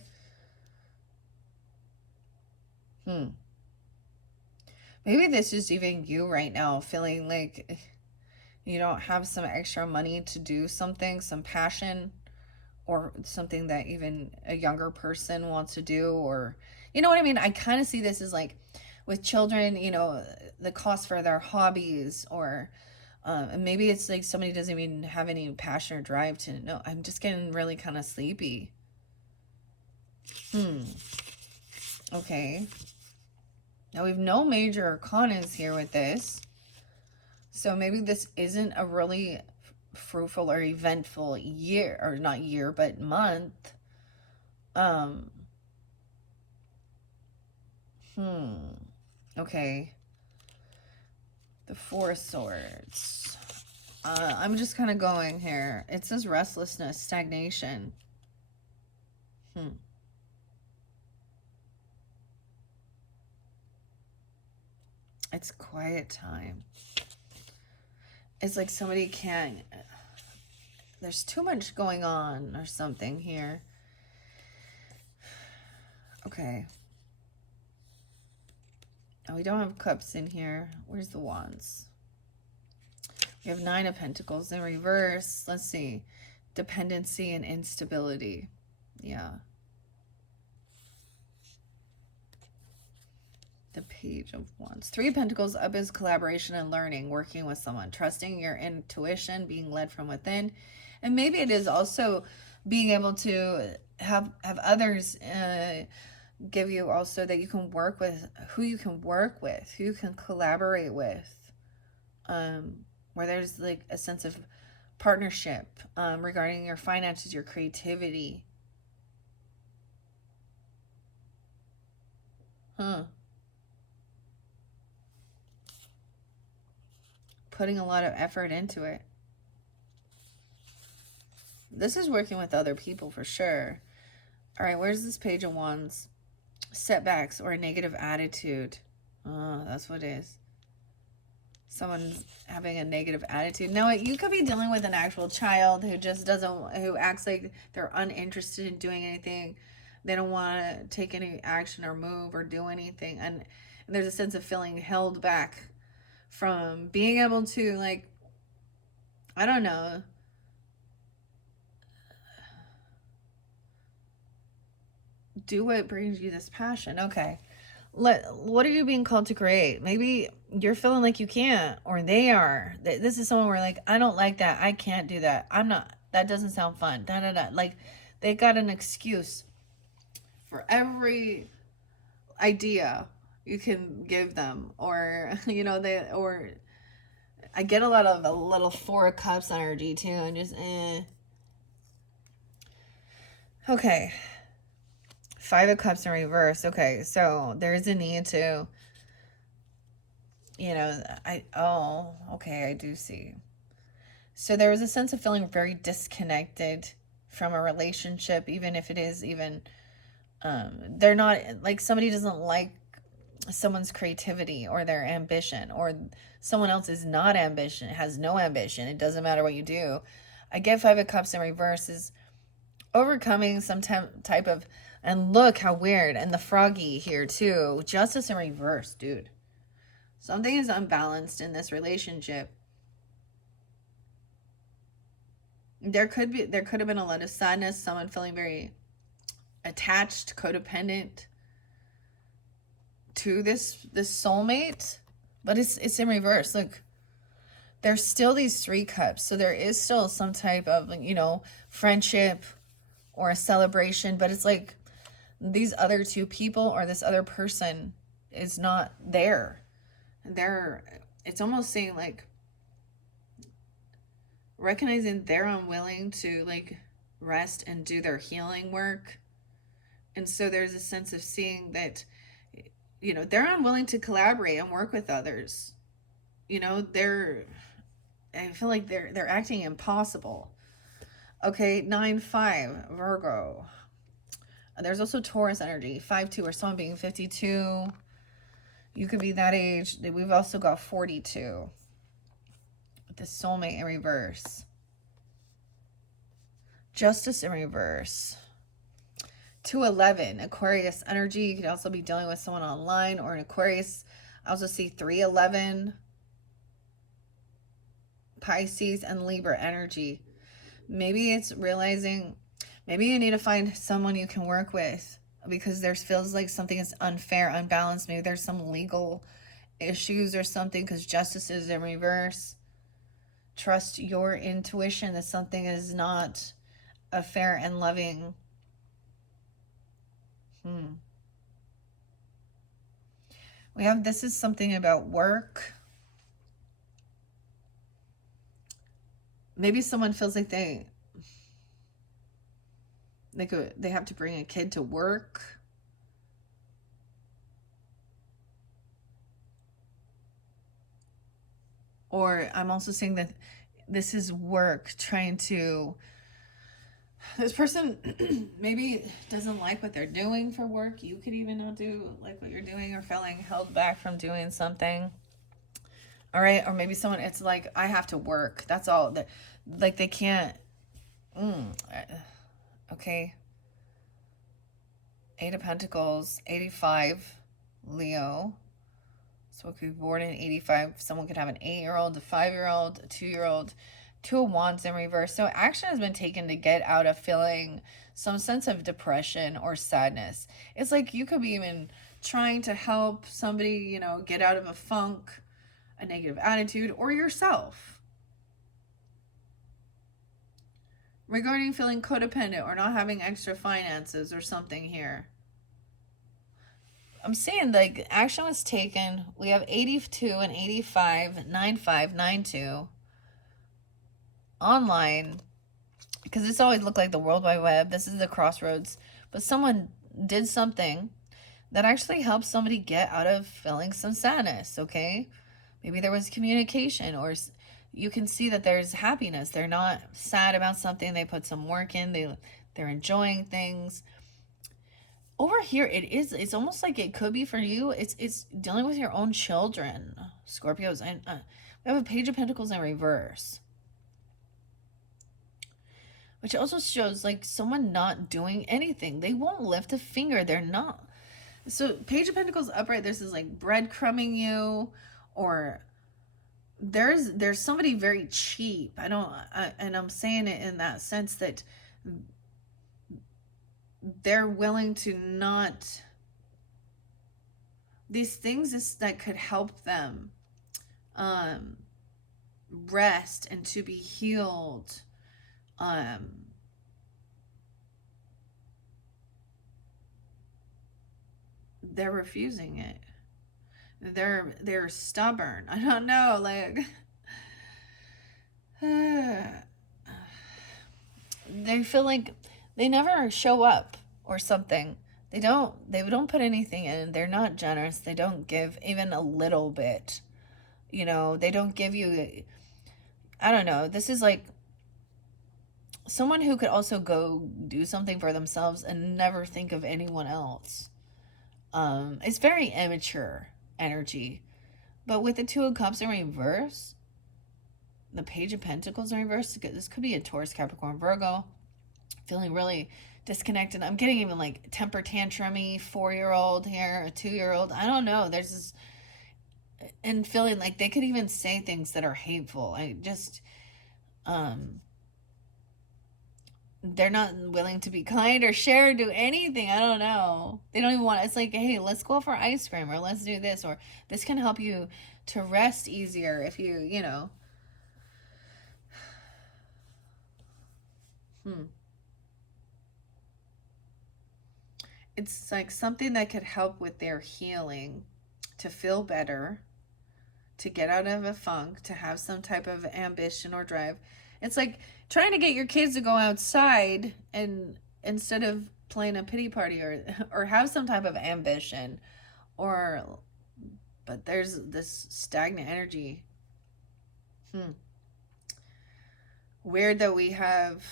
Maybe this is even you right now feeling like you don't have some extra money to do something, some passion, or something that even a younger person wants to do, or you know what I mean? I kind of see this as like with children, the cost for their hobbies, or and maybe it's like somebody doesn't even have any passion or drive to know. I'm just getting really kind of sleepy. Okay. Now we have no major arcanas here with this. So maybe this isn't a really fruitful or eventful year, or not year, but month. Okay. The Four of Swords. I'm just kind of going here. It says restlessness, stagnation. It's quiet time. It's like somebody can't... There's too much going on or something here. Okay. Oh, we don't have cups in here. Where's the wands? We have 9 of Pentacles in reverse. Let's see. Dependency and instability. Yeah. The Page of Wands. 3 of Pentacles up is collaboration and learning, working with someone, trusting your intuition, being led from within. And maybe it is also being able to have others give you also that you can work with, who you can work with, who you can collaborate with, where there's like a sense of partnership regarding your finances, your creativity. Putting a lot of effort into it. This is working with other people for sure. All right, where's this Page of Wands? Setbacks or a negative attitude. Oh, that's what it is. Someone's having a negative attitude. No, you could be dealing with an actual child who just who acts like they're uninterested in doing anything. They don't want to take any action or move or do anything. And there's a sense of feeling held back from being able to, like, I don't know, do what brings you this passion. Okay. What are you being called to create? Maybe you're feeling like you can't, or they are. This is someone where, like, I don't like that. I can't do that. I'm not. That doesn't sound fun. Da da da. Like, they got an excuse for every idea you can give them, or you know, or I get a lot of a little Four of Cups energy too, and just Okay. 5 of Cups in reverse. Okay, so there's a need to, you know, okay, I do see. So there was a sense of feeling very disconnected from a relationship, even if it is even, they're not, like, somebody doesn't like someone's creativity or their ambition, or someone else is not ambition, has no ambition. It doesn't matter what you do. I get 5 of Cups in reverse is overcoming some type of, and look how weird, and the froggy here too. Justice in reverse, dude. Something is unbalanced in this relationship. There could have been a lot of sadness, someone feeling very attached, codependent to this soulmate, but it's in reverse. Look, there's still these 3 cups, so there is still some type of, you know, friendship or a celebration, but it's like these other 2 people or this other person is not there. It's almost saying, like, recognizing they're unwilling to, like, rest and do their healing work. And so there's a sense of seeing that, you know, they're unwilling to collaborate and work with others. You know, I feel like they're acting impossible. Okay, 9-5, Virgo. There's also Taurus energy, 5-2, or someone being 52. You could be that age. We've also got 42. The soulmate in reverse. Justice in reverse. 2-11, Aquarius energy. You could also be dealing with someone online or an Aquarius. I also see 3-11, Pisces and Libra energy. Maybe it's realizing, maybe you need to find someone you can work with because there feels like something is unfair, unbalanced. Maybe there's some legal issues or something because justice is in reverse. Trust your intuition that something is not a fair and loving. We have, this is something about work. Maybe someone feels like they have to bring a kid to work. Or I'm also saying that this is work trying to, this person maybe doesn't like what they're doing for work. You could even not do like what you're doing, or feeling held back from doing something. All right. Or maybe someone, it's like, I have to work. That's all. Like they can't. Okay. 8 of Pentacles, 85, Leo. So it could be born in 85. Someone could have an 8-year-old, a 5-year-old, a 2-year-old. 2 of Wands in reverse. So action has been taken to get out of feeling some sense of depression or sadness. It's like you could be even trying to help somebody, you know, get out of a funk, a negative attitude, or yourself. Regarding feeling codependent or not having extra finances or something here. I'm saying like action was taken. We have 82 and 85, 9592 online, because it's always looked like the World Wide Web. This is the crossroads. But someone did something that actually helped somebody get out of feeling some sadness, okay? Maybe there was communication, or you can see that there's happiness. They're not sad about something. They put some work in. They're enjoying things. Over here, it's almost like it could be for you. It's dealing with your own children, Scorpios. And we have a Page of Pentacles in reverse, which also shows like someone not doing anything. They won't lift a finger. They're not. So Page of Pentacles upright, this is like breadcrumbing you, or there's somebody very cheap. And I'm saying it in that sense that they're willing to not, these things that could help them rest and to be healed. They're refusing it. They're stubborn. I don't know, like they feel like they never show up or something. They don't put anything in. They're not generous. They don't give even a little bit. You know, they don't give you, I don't know. This is like someone who could also go do something for themselves and never think of anyone else. It's very immature energy. But with the 2 of Cups in reverse, the Page of Pentacles in reverse, this could be a Taurus, Capricorn, Virgo, feeling really disconnected. I'm getting even like temper tantrumy 4-year-old here, a 2-year-old. I don't know. There's this, and feeling like they could even say things that are hateful. I just, they're not willing to be kind or share or do anything. I don't know. They don't even want, it's like, hey, let's go for ice cream, or let's do this, or this can help you to rest easier if you know. It's like something that could help with their healing, to feel better, to get out of a funk, to have some type of ambition or drive. It's like trying to get your kids to go outside and instead of playing a pity party, or have some type of ambition, but there's this stagnant energy. Weird that we have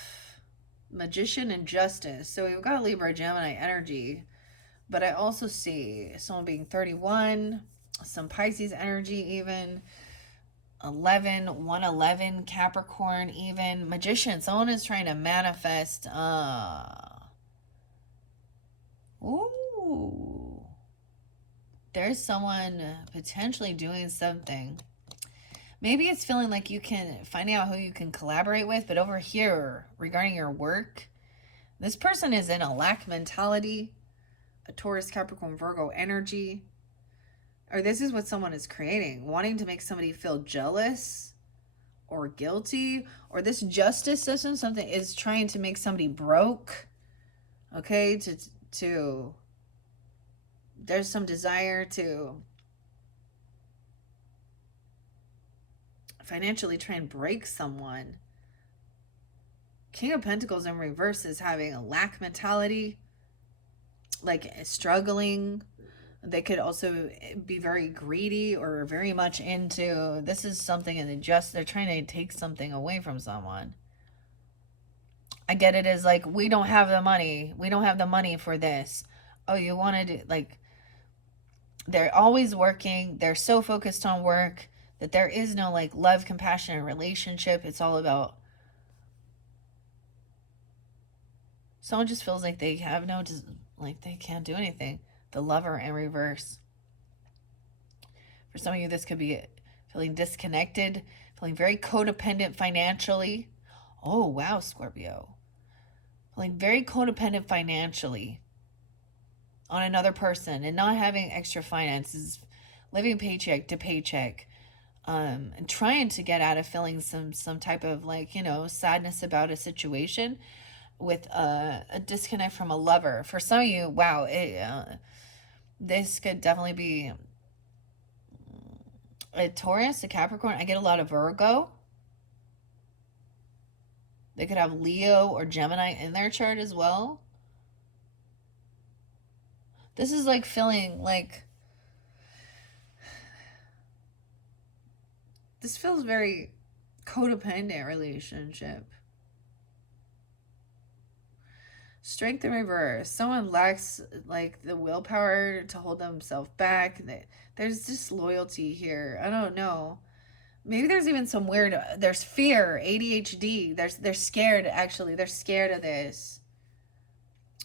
Magician and Justice. So we've got Libra, Gemini energy, but I also see someone being 31, some Pisces energy, even 111 Capricorn, even Magician. Someone is trying to manifest. Ooh, there's someone potentially doing something. Maybe it's feeling like you can find out who you can collaborate with, but over here, regarding your work, this person is in a lack mentality, a Taurus, Capricorn, Virgo energy, or this is what someone is creating, wanting to make somebody feel jealous or guilty, or this justice system, something is trying to make somebody broke, okay, to there's some desire to financially try and break someone. King of Pentacles in reverse is having a lack mentality, like struggling. They could also be very greedy or very much into this is something, and they're trying to take something away from someone. I get it as like, we don't have the money. We don't have the money for this. Oh, you wanted to, like, they're always working. They're so focused on work that there is no like love, compassion, and relationship. It's all about someone just feels like they have no, like they can't do anything. The Lover in reverse. For some of you, this could be feeling disconnected, feeling very codependent financially. Oh, wow, Scorpio. Feeling very codependent financially on another person and not having extra finances, living paycheck to paycheck, and trying to get out of feeling some type of like, sadness about a situation with a disconnect from a lover. For some of you, wow, this could definitely be a Taurus, a Capricorn. I get a lot of Virgo. They could have Leo or Gemini in their chart as well. This is like feeling like, this feels very codependent relationship. Strength in reverse. Someone lacks like the willpower to hold themselves back. There's disloyalty here. I don't know. Maybe there's even some weird. There's fear, ADHD. They're scared. Actually, they're scared of this.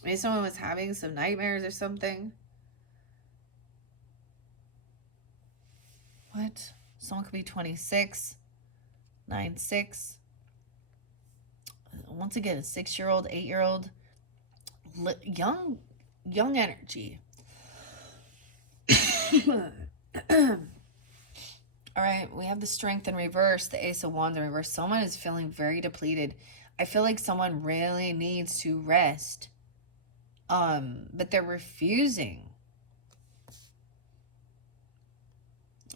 Maybe someone was having some nightmares or something. What? Someone could be 26, 9-6. Once again, a 6-year-old, 8-year-old. Young energy. All right, we have the Strength in reverse, the Ace of Wands in reverse. Someone is feeling very depleted. I feel like someone really needs to rest, but they're refusing.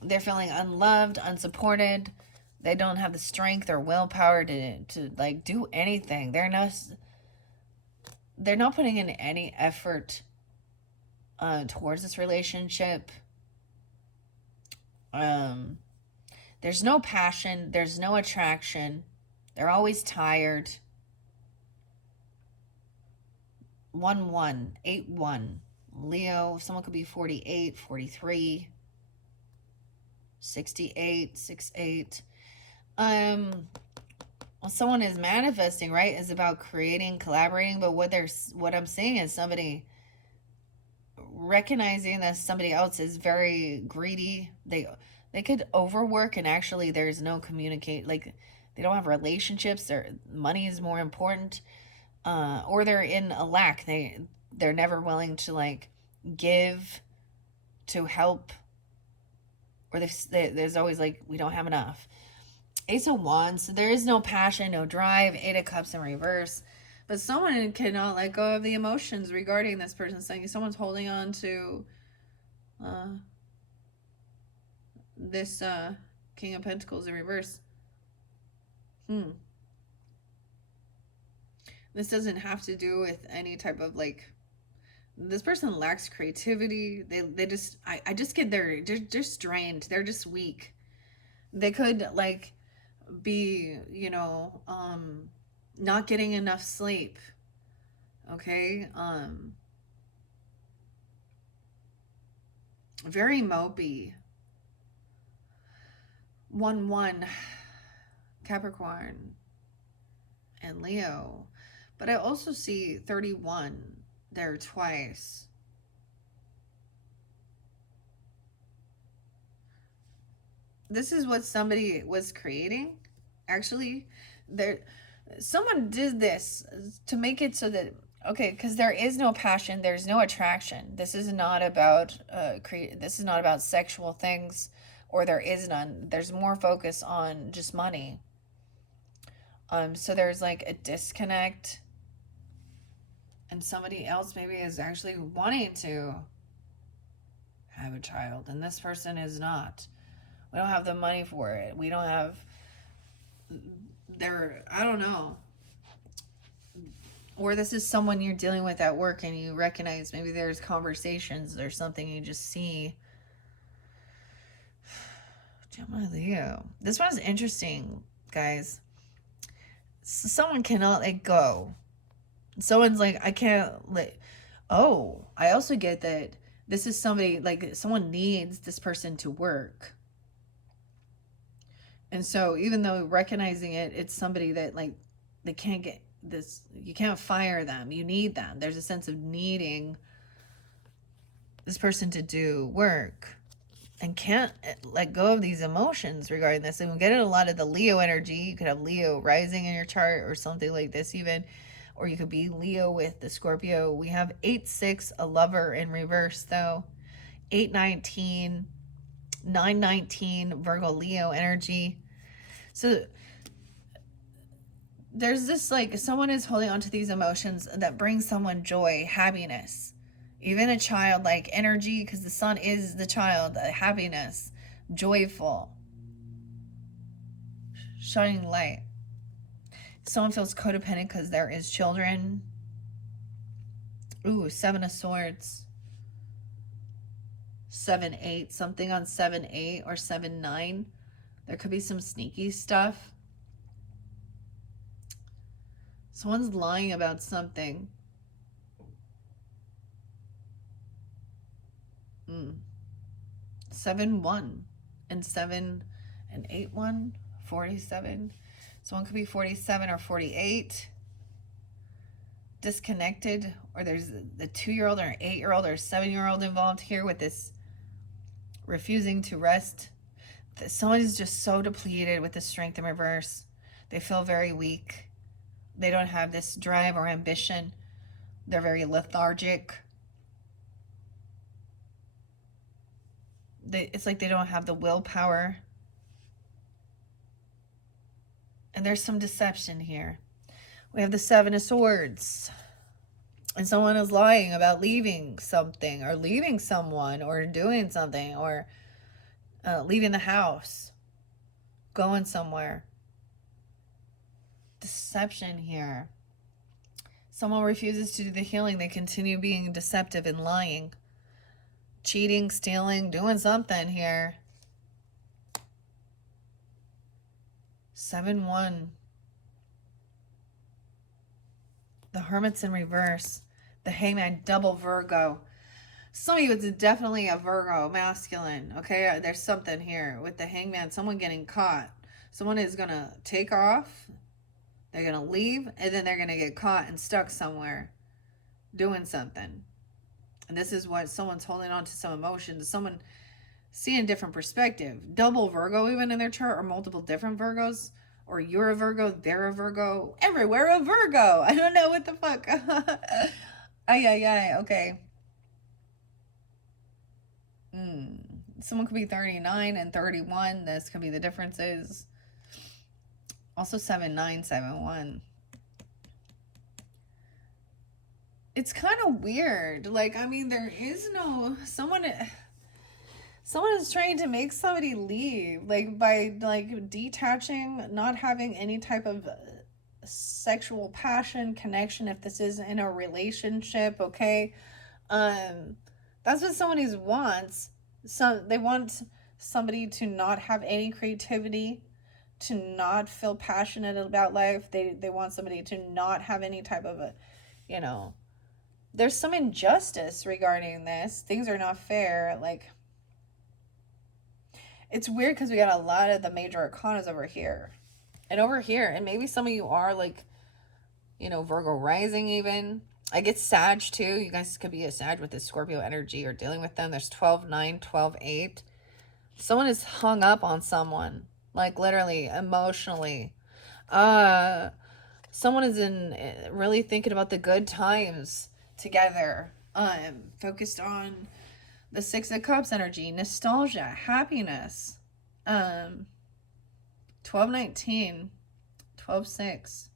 They're feeling unloved, unsupported. They don't have the strength or willpower to like do anything. They're not putting in any effort towards this relationship. There's no passion. There's no attraction. They're always tired. 1-1, 8-1. Leo, someone could be 48, 43, 68, 68. Well, someone is manifesting, right, is about creating, collaborating, but what I'm seeing is somebody recognizing that somebody else is very greedy. They could overwork, and actually there's no communicate, like they don't have relationships. Their money is more important, or they're in a lack. They're never willing to like give, to help, or there's always like, we don't have enough. Ace of Wands, so there is no passion, no drive. 8 of Cups in reverse. But someone cannot let go of the emotions regarding this person. Saying someone's holding on to this King of Pentacles in reverse. This doesn't have to do with any type of like, this person lacks creativity. They just, I just get they're just drained. They're just weak. They could like be, not getting enough sleep. Okay. Very mopey. 1-1 Capricorn and Leo. But I also see 31 there twice. This is what somebody was creating. Actually, someone did this to make it so that, okay, because there is no passion, there's no attraction. This is not about this is not about sexual things, or there is none. There's more focus on just money. So there's like a disconnect, and somebody else maybe is actually wanting to have a child, and this person is not. We don't have the money for it. We don't have I don't know. Or this is someone you're dealing with at work and you recognize maybe there's conversations or something you just see. Gemini Leo. This one's interesting, guys. Someone cannot let go. Someone's like, I can't let. Oh, I also get that this is somebody, like, someone needs this person to work. And so, even though recognizing it, it's somebody that, like, they can't get this, you can't fire them. You need them. There's a sense of needing this person to do work and can't let go of these emotions regarding this. And we get a lot of the Leo energy. You could have Leo rising in your chart or something like this, even. Or you could be Leo with the Scorpio. We have 8-6, a lover in reverse, though. 8-19, 9-19, Virgo Leo energy. So there's this, like, someone is holding on to these emotions that bring someone joy, happiness. Even a child-like energy, because the sun is the child, happiness, joyful, shining light. Someone feels codependent because there is children. Ooh, 7 of Swords. 7-8, something on 7-8 or 7-9. There could be some sneaky stuff. Someone's lying about something. 7-1 and 7 and 8-1, 47. Someone could be 47 or 48. Disconnected, or there's a 2-year-old or an 8-year-old or a 7-year-old involved here with this refusing to rest. Someone is just so depleted with the strength in reverse. They feel very weak. They don't have this drive or ambition. They're very lethargic. It's like they don't have the willpower. And there's some deception here. We have the 7 of Swords. And someone is lying about leaving something or leaving someone or doing something or leaving the house, going somewhere. Deception here. Someone refuses to do the healing. They continue being deceptive and lying. Cheating, stealing, doing something here. 7-1. The Hermit's in reverse. The Hangman, double Virgo. Some of you, it's definitely a Virgo, masculine. Okay, there's something here with the Hangman. Someone getting caught. Someone is going to take off. They're going to leave. And then they're going to get caught and stuck somewhere doing something. And this is what someone's holding on to some emotions. Someone seeing a different perspective. Double Virgo even in their chart, or multiple different Virgos. Or you're a Virgo, they're a Virgo, everywhere a Virgo. I don't know what the fuck. Ay, okay. Someone could be 39 and 31. This could be the differences. Also 7-9, 7-1. It's kind of weird. Like, I mean, there is no... Someone is trying to make somebody leave, like, by, like, detaching, not having any type of sexual passion, connection, if this is in a relationship, okay? That's what somebody wants. They want somebody to not have any creativity, to not feel passionate about life. They want somebody to not have any type of there's some injustice regarding this. Things are not fair. Like, it's weird because we got a lot of the major arcanas over here. And over here, and maybe some of you are, like, Virgo rising even. I get Sag too. You guys could be a Sag with this Scorpio energy or dealing with them. There's 12-9, 12-8. Someone is hung up on someone. Like, literally, emotionally. Someone is really thinking about the good times together. Focused on the 6 of Cups energy, nostalgia, happiness. 12-19, 12-6.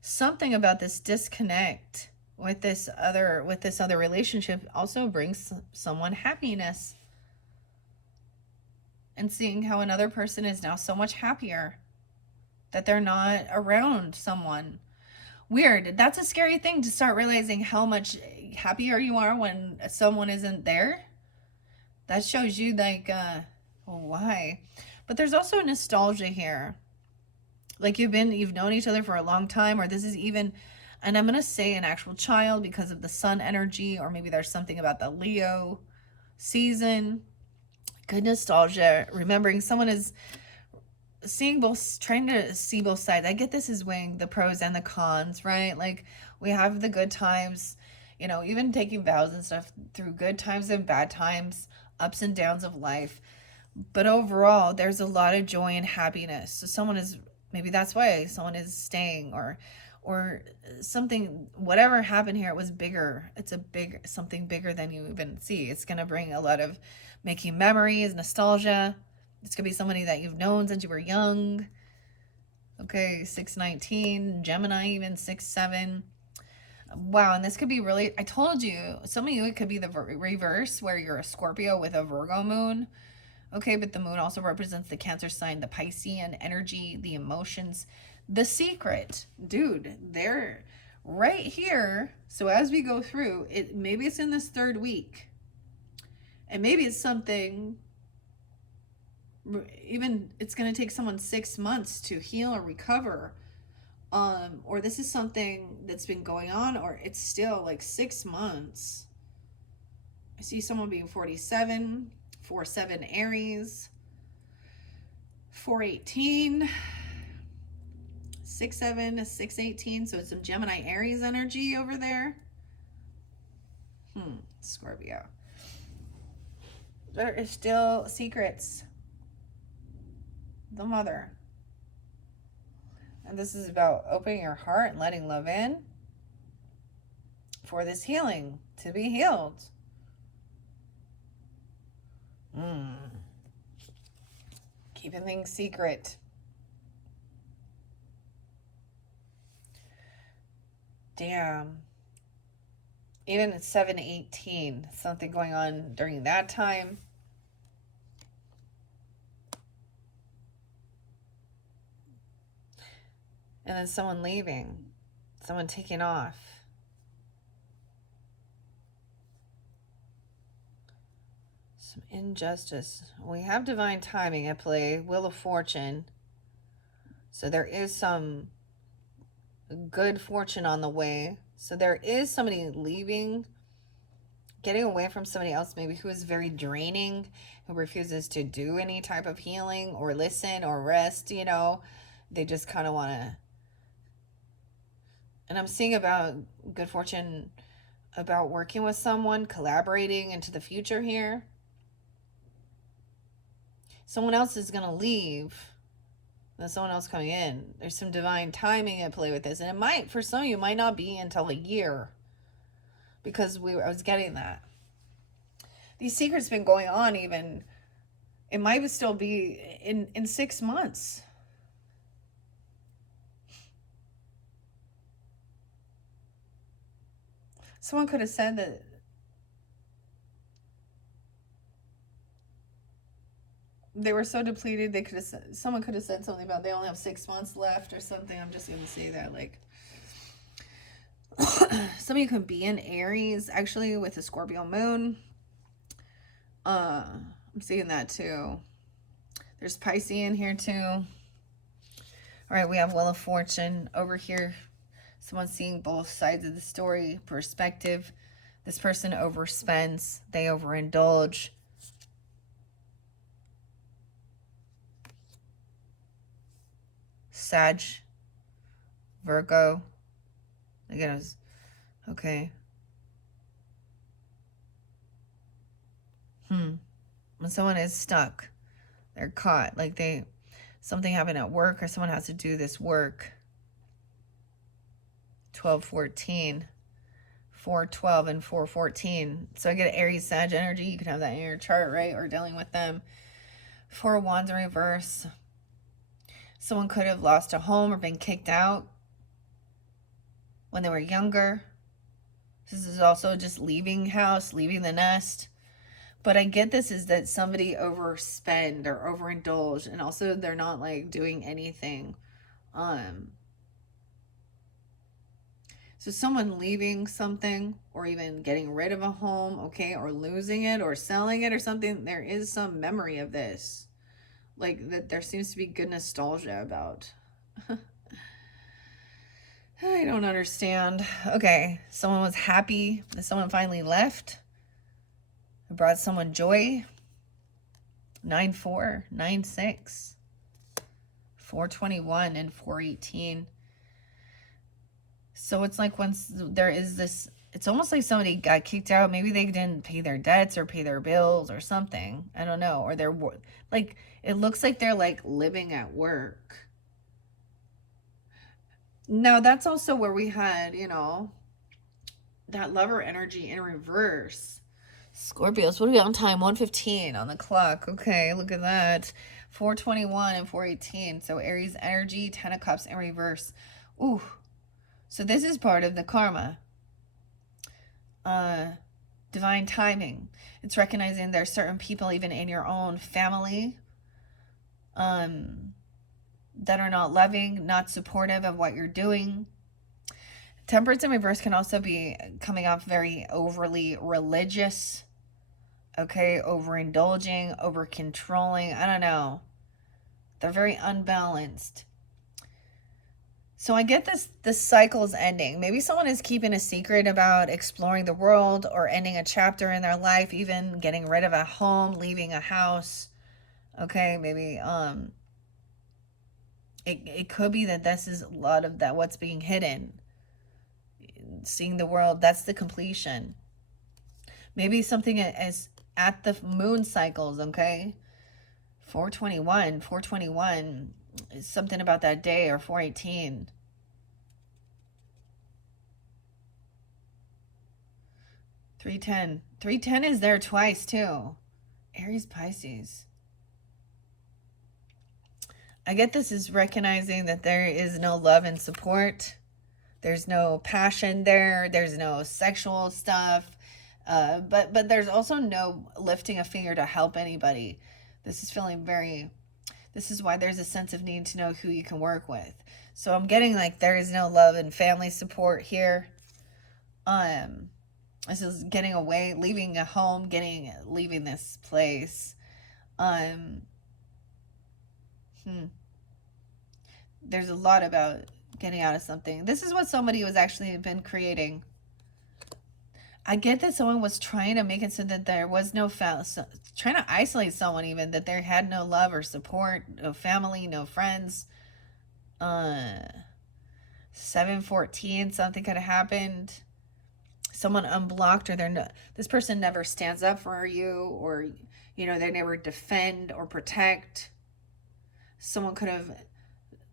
Something about this disconnect with this other relationship also brings someone happiness. and seeing how another person is now so much happier that they're not around someone. Weird. That's a scary thing, to start realizing how much happier you are when someone isn't there. That shows you like, well, why? But there's also nostalgia here. Like you've known each other for a long time, or this is even, and I'm going to say an actual child because of the sun energy, or maybe there's something about the Leo season. Good nostalgia, remembering someone is seeing both, trying to see both sides. I get this is weighing the pros and the cons, right? Like we have the good times, even taking vows and stuff through good times and bad times, ups and downs of life. But overall, there's a lot of joy and happiness. So someone is, maybe that's why someone is staying, or something, whatever happened here, it was bigger. It's something bigger than you even see. It's going to bring a lot of making memories, nostalgia. It's going to be somebody that you've known since you were young. Okay, 619, Gemini even 6-7. Wow, and this could be really, I told you, some of you, it could be the reverse where you're a Scorpio with a Virgo moon. Okay, but the moon also represents the Cancer sign, the Piscean energy, the emotions, the secret. Dude, they're right here. So as we go through, maybe it's in this third week. And maybe it's something, even it's going to take someone 6 months to heal or recover. Or this is something that's been going on, or it's still like 6 months. I see someone being 47, 4-7 Aries, 4-18, 6-7, 6-18. So it's some Gemini Aries energy over there. Scorpio. There is still secrets. The Mother. And this is about opening your heart and letting love in for this healing to be healed. Keeping things secret. Damn. Even at 7-18, something going on during that time. And then someone leaving, someone taking off. Some injustice. We have divine timing at play, Wheel of Fortune. So there is some good fortune on the way. So there is somebody leaving, getting away from somebody else maybe who is very draining, who refuses to do any type of healing or listen or rest, They just kind of want to. And I'm seeing about good fortune, about working with someone, collaborating into the future here. Someone else is going to leave. There's someone else coming in. There's some divine timing at play with this. And it might, for some of you, might not be until a year. Because I was getting that. These secrets been going on even. It might still be in 6 months. Someone could have said that they were so depleted, someone could have said something about they only have 6 months left or something. I'm just going to say that, like, some of you can be in Aries, actually, with a Scorpio moon. I'm seeing that, too. There's Piscean here, too. All right, we have Wheel of Fortune over here. Someone's seeing both sides of the story, perspective. This person overspends. They overindulge. Sag. Virgo. Again, okay. When someone is stuck, they're caught. Like something happened at work, or someone has to do this work. 12-14, 4-12, and 4-14. So I get Aries Sag energy. You can have that in your chart, right? Or dealing with them. 4 Wands in reverse. Someone could have lost a home or been kicked out when they were younger. This is also just leaving house, leaving the nest. But I get this is that somebody overspend or overindulge, and also they're not like doing anything. Um, so someone leaving something or even getting rid of a home, okay, or losing it or selling it or something, there is some memory of this. Like that there seems to be good nostalgia about. I don't understand. Okay, someone was happy that someone finally left. It brought someone joy. 9-4, 9-6, 421, and 418. So it's like once there is this, it's almost like somebody got kicked out. Maybe they didn't pay their debts or pay their bills or something. I don't know. Or they're like, it looks like they're like living at work. Now, that's also where we had, that lover energy in reverse. Scorpios, what are we on time? 1:15 on the clock. Okay, look at that. 421 and 418. So Aries energy, 10 of Cups in reverse. Ooh. So this is part of the karma. Divine timing. It's recognizing there's certain people even in your own family that are not loving, not supportive of what you're doing. Temperance in reverse can also be coming off very overly religious. Okay, overindulging, over controlling. I don't know. They're very unbalanced. So I get this cycle is ending. Maybe someone is keeping a secret about exploring the world or ending a chapter in their life, even getting rid of a home, leaving a house. Okay, maybe it could be that this is a lot of that what's being hidden. Seeing the world, that's the completion. Maybe something is at the moon cycles, okay? 421 is something about that day, or 418. $310 is there twice too. Aries, Pisces. I get this is recognizing that there is no love and support. There's no passion there. There's no sexual stuff. But there's also no lifting a finger to help anybody. This is feeling very, this is why there's a sense of need to know who you can work with. So I'm getting like there is no love and family support here. This is getting away, leaving a home, leaving this place. There's a lot about getting out of something. This is what somebody was actually been creating. I get that someone was trying to make it so that there was no trying to isolate someone, even that they had no love or support, no family, no friends. 714, something could have happened. Someone unblocked, or this person never stands up for you, or they never defend or protect. Someone could have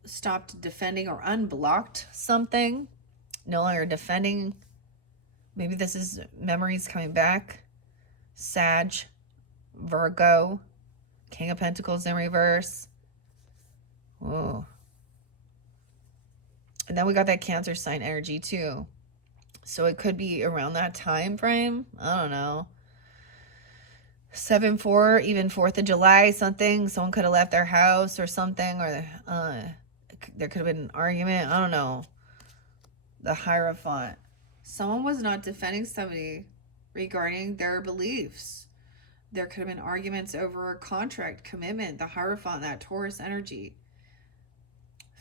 stopped defending or unblocked something, no longer defending. Maybe this is memories coming back. Sag, Virgo, King of Pentacles in reverse. Oh. And then we got that Cancer sign energy too. So it could be around that time frame. I don't know. 7-4, even 4th of July, something. Someone could have left their house or something, or there could have been an argument. I don't know. The Hierophant. Someone was not defending somebody regarding their beliefs. There could have been arguments over a contract, commitment, the Hierophant, that Taurus energy.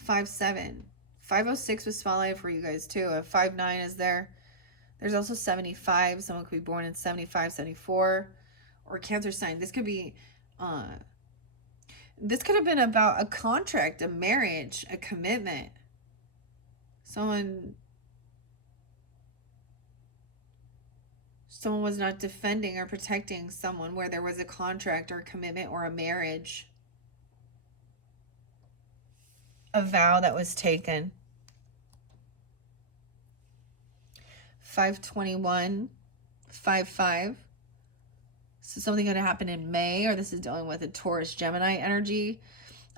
5-7. 506 was spotlighted for you guys too. A 5-9 is there. There's also 75. Someone could be born in 75, 74. Or Cancer sign. This could be, this could have been about a contract, a marriage, a commitment. Someone was not defending or protecting someone where there was a contract or a commitment or a marriage. A vow that was taken. 521, 5-5. So something going to happen in May, or this is dealing with a Taurus Gemini energy.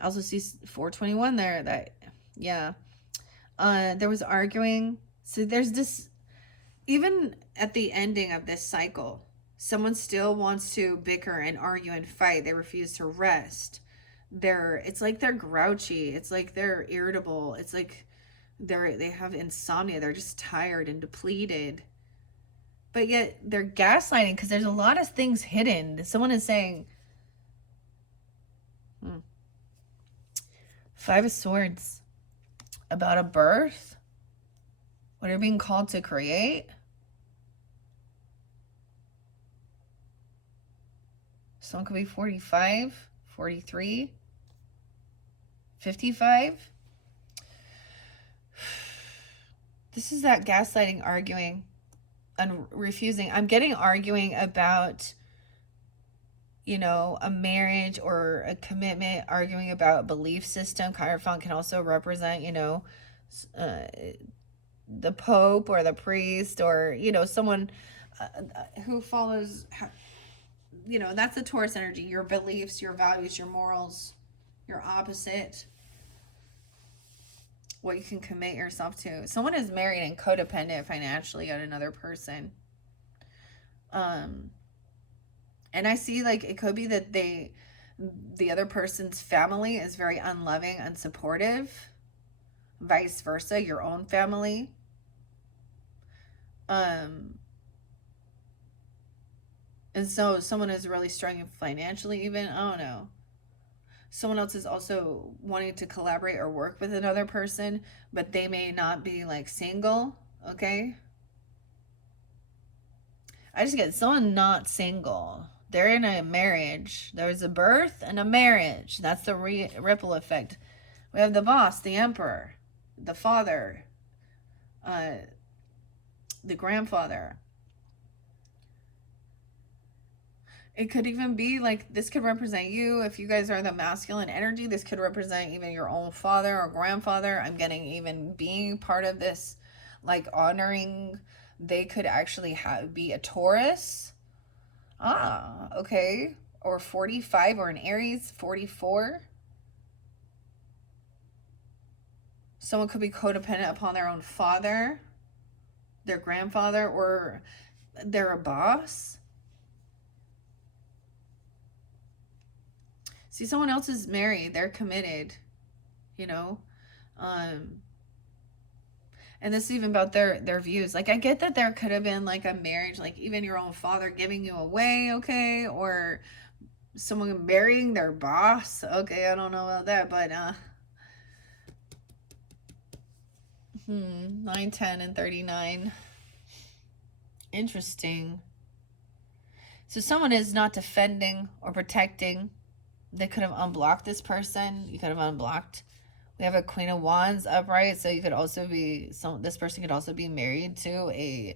I also see 421 there. There was arguing. So there's this, even at the ending of this cycle, Someone still wants to bicker and argue and fight. They refuse to rest. It's like they're grouchy. It's like they're irritable. It's like they have insomnia. They're just tired and depleted. But yet they're gaslighting because there's a lot of things hidden. Someone is saying, Five of Swords, about a birth, what are being called to create. Someone could be 45, 43, 55. This is that gaslighting, arguing, and refusing. I'm getting arguing about, a marriage or a commitment, arguing about a belief system. Hierophant can also represent, the Pope or the priest or, someone who follows, that's the Taurus energy, your beliefs, your values, your morals, your opposite, what you can commit yourself to. Someone is married and codependent financially on another person. And I see, like, it could be that the other person's family is very unloving, unsupportive, vice versa, your own family. And so someone is really struggling financially, even, I don't know. Someone else is also wanting to collaborate or work with another person, but they may not be, like, single, okay? I just get someone not single. They're in a marriage. There's a birth and a marriage. That's the ripple effect. We have the boss, the emperor, the father, the grandfather. It could even be like, this could represent you. If you guys are the masculine energy, this could represent even your own father or grandfather. I'm getting even being part of this, like, honoring. They could actually be a Taurus. Okay. Or 45, or an Aries, 44. Someone could be codependent upon their own father, their grandfather, or they're a boss. See, someone else is married. They're committed, and this is even about their views. Like, I get that there could have been, like, a marriage, like even your own father giving you away, okay, or someone marrying their boss, okay. I don't know about that, but 9, 10, and 39. Interesting. So someone is not defending or protecting. They could have unblocked this person. You could have unblocked. We have a Queen of Wands upright, so you could also be, this person could also be married to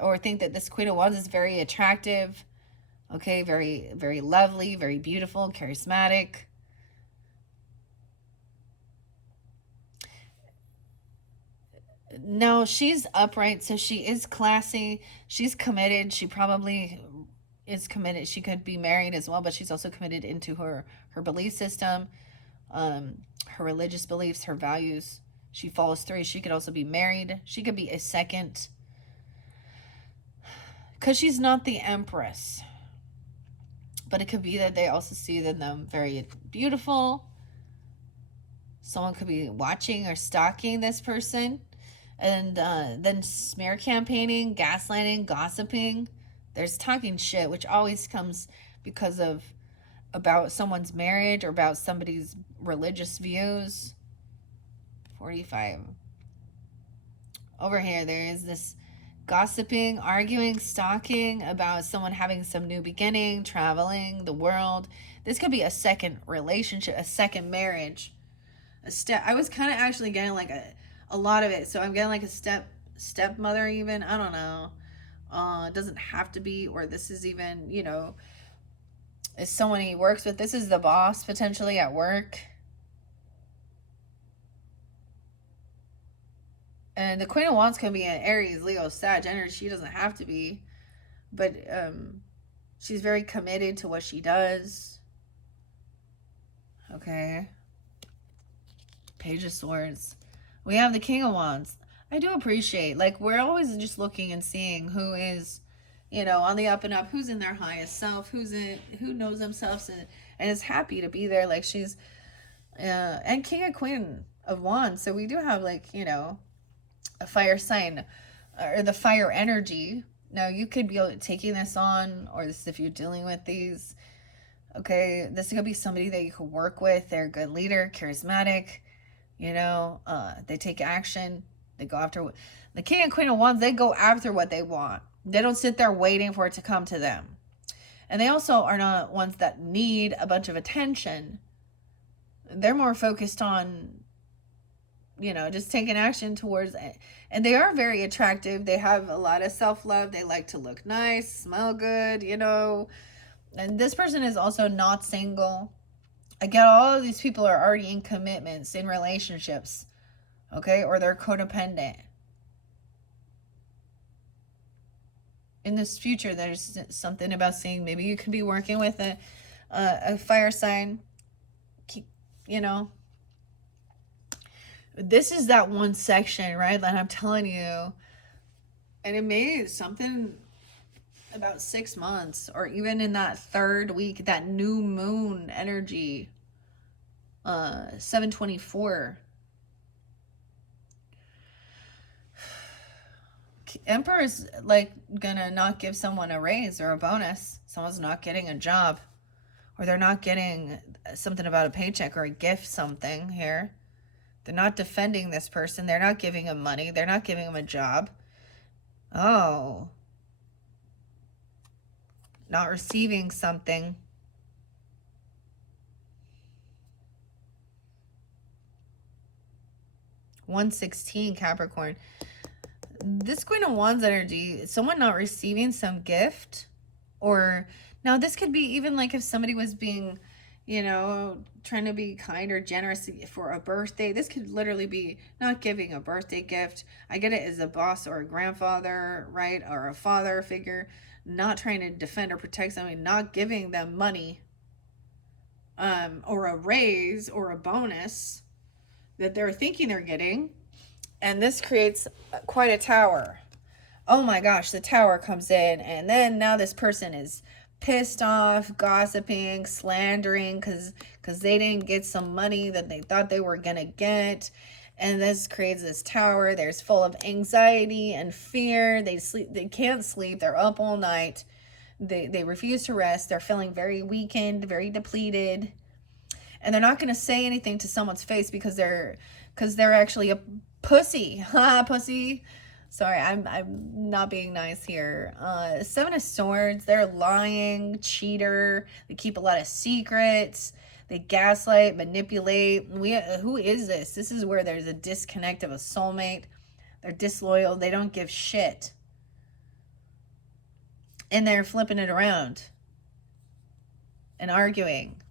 or think that this Queen of Wands is very attractive, okay, very, very lovely, very beautiful, charismatic. No, she's upright, so she is classy. She's committed. She probably is committed. She could be married as well, but she's also committed into her belief system, her religious beliefs, her values. She follows through. She could also be married. She could be a second, because she's not the Empress. But it could be that they also see them very beautiful. Someone could be watching or stalking this person. And then smear campaigning, gaslighting, gossiping. There's talking shit, which always comes because of about someone's marriage or about somebody's religious views. 45. Over here, there is this gossiping, arguing, stalking about someone having some new beginning, traveling the world. This could be a second relationship, a second marriage, a step. I was kind of actually getting like a lot of it. So I'm getting like a stepmother even. I don't know. It doesn't have to be, or this is even, is someone he works with. This is the boss potentially at work. And the Queen of Wands can be an Aries, Leo, Sag energy. She doesn't have to be. But she's very committed to what she does. Okay. Page of Swords. We have the King of Wands. I do appreciate, like, we're always just looking and seeing who is on the up and up, who's in their highest self, who knows themselves and is happy to be there. Like she's, and King and Queen of Wands. So we do have like, a fire sign or the fire energy. Now you could be taking this on, or this if you're dealing with these. Okay, this could be somebody that you could work with. They're a good leader, charismatic. They take action. They go after the King and Queen of Wands. They go after what they want. They don't sit there waiting for it to come to them. And they also are not ones that need a bunch of attention. They're more focused on, just taking action towards it. And they are very attractive. They have a lot of self-love. They like to look nice, smell good, And this person is also not single. Again, all of these people are already in commitments, in relationships, okay? Or they're codependent. In this future, there's something about seeing, maybe you could be working with a fire sign, This is that one section, right, that I'm telling you. And it may something about 6 months, or even in that third week, that new moon energy, 7/24. Emperor is like gonna not give someone a raise or a bonus. Someone's not getting a job, or they're not getting something about a paycheck or a gift, something here. They're not defending this person. They're not giving him money. They're not giving him a job. Oh, not receiving something. (116) Capricorn. This Queen of Wands energy, someone not receiving some gift, or now this could be even like if somebody was being, trying to be kind or generous for a birthday. This could literally be not giving a birthday gift. I get it as a boss or a grandfather, right? Or a father figure, not trying to defend or protect somebody, not giving them money, or a raise or a bonus that they're thinking they're getting. And this creates quite a tower. Oh my gosh, the tower comes in, and then now this person is pissed off, gossiping, slandering because they didn't get some money that they thought they were gonna get. And this creates this tower. There's full of anxiety and fear. They can't sleep. They're up all night. They refuse to rest. They're feeling very weakened, very depleted. And they're not going to say anything to someone's face because they're actually a pussy. Ha, pussy. Sorry, I'm not being nice here. 7 of Swords. They're lying, cheater. They keep a lot of secrets. They gaslight, manipulate. Who is this? This is where there's a disconnect of a soulmate. They're disloyal. They don't give shit. And they're flipping it around and arguing.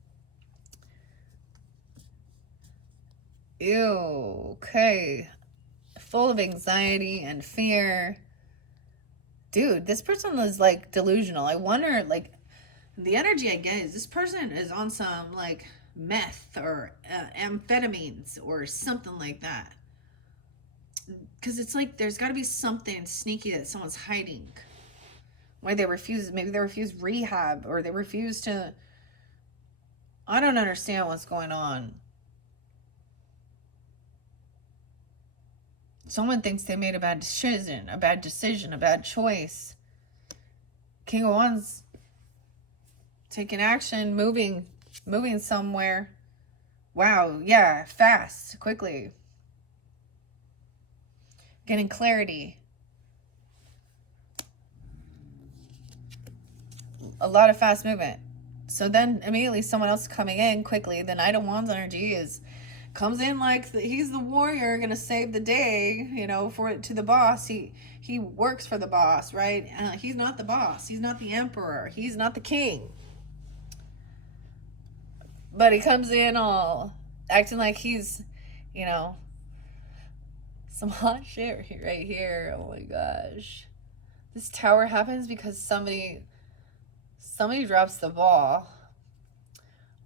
Ew, okay. Full of anxiety and fear. Dude, this person is like delusional. I wonder, like, the energy I get is this person is on some like meth or amphetamines or something like that. Because it's like there's got to be something sneaky that someone's hiding. Why they refuse, maybe they refuse rehab, or they refuse to, I don't understand what's going on. Someone thinks they made a bad decision, a bad choice. King of Wands, taking action, moving somewhere. Wow, yeah, fast, quickly. Getting clarity. A lot of fast movement. So then immediately someone else coming in quickly. The Knight of Wands energy comes in like he's the warrior gonna save the day, to the boss. He works for the boss, right? He's not the boss. He's not the emperor. He's not the king. But he comes in all acting like he's, some hot shit right here. Oh my gosh. This tower happens because somebody drops the ball.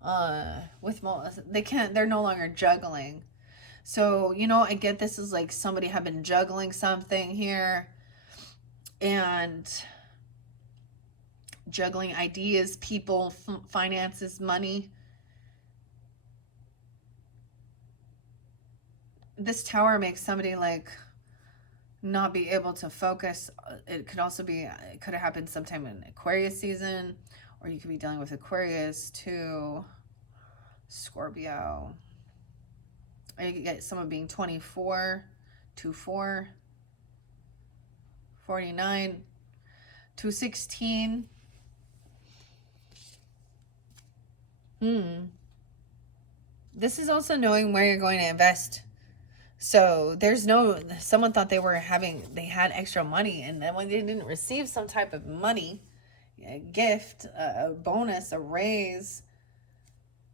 They're no longer juggling. So, I get this is like somebody have been juggling something here, and juggling ideas, people, finances, money. This Tower makes somebody like not be able to focus. It could also be, it could have happened sometime in Aquarius season, or you could be dealing with Aquarius to Scorpio. Or you could get someone being 24, 24, 49, 216. This is also knowing where you're going to invest. So there's no, someone thought they had extra money, and then when they didn't receive some type of money, a gift, a bonus, a raise,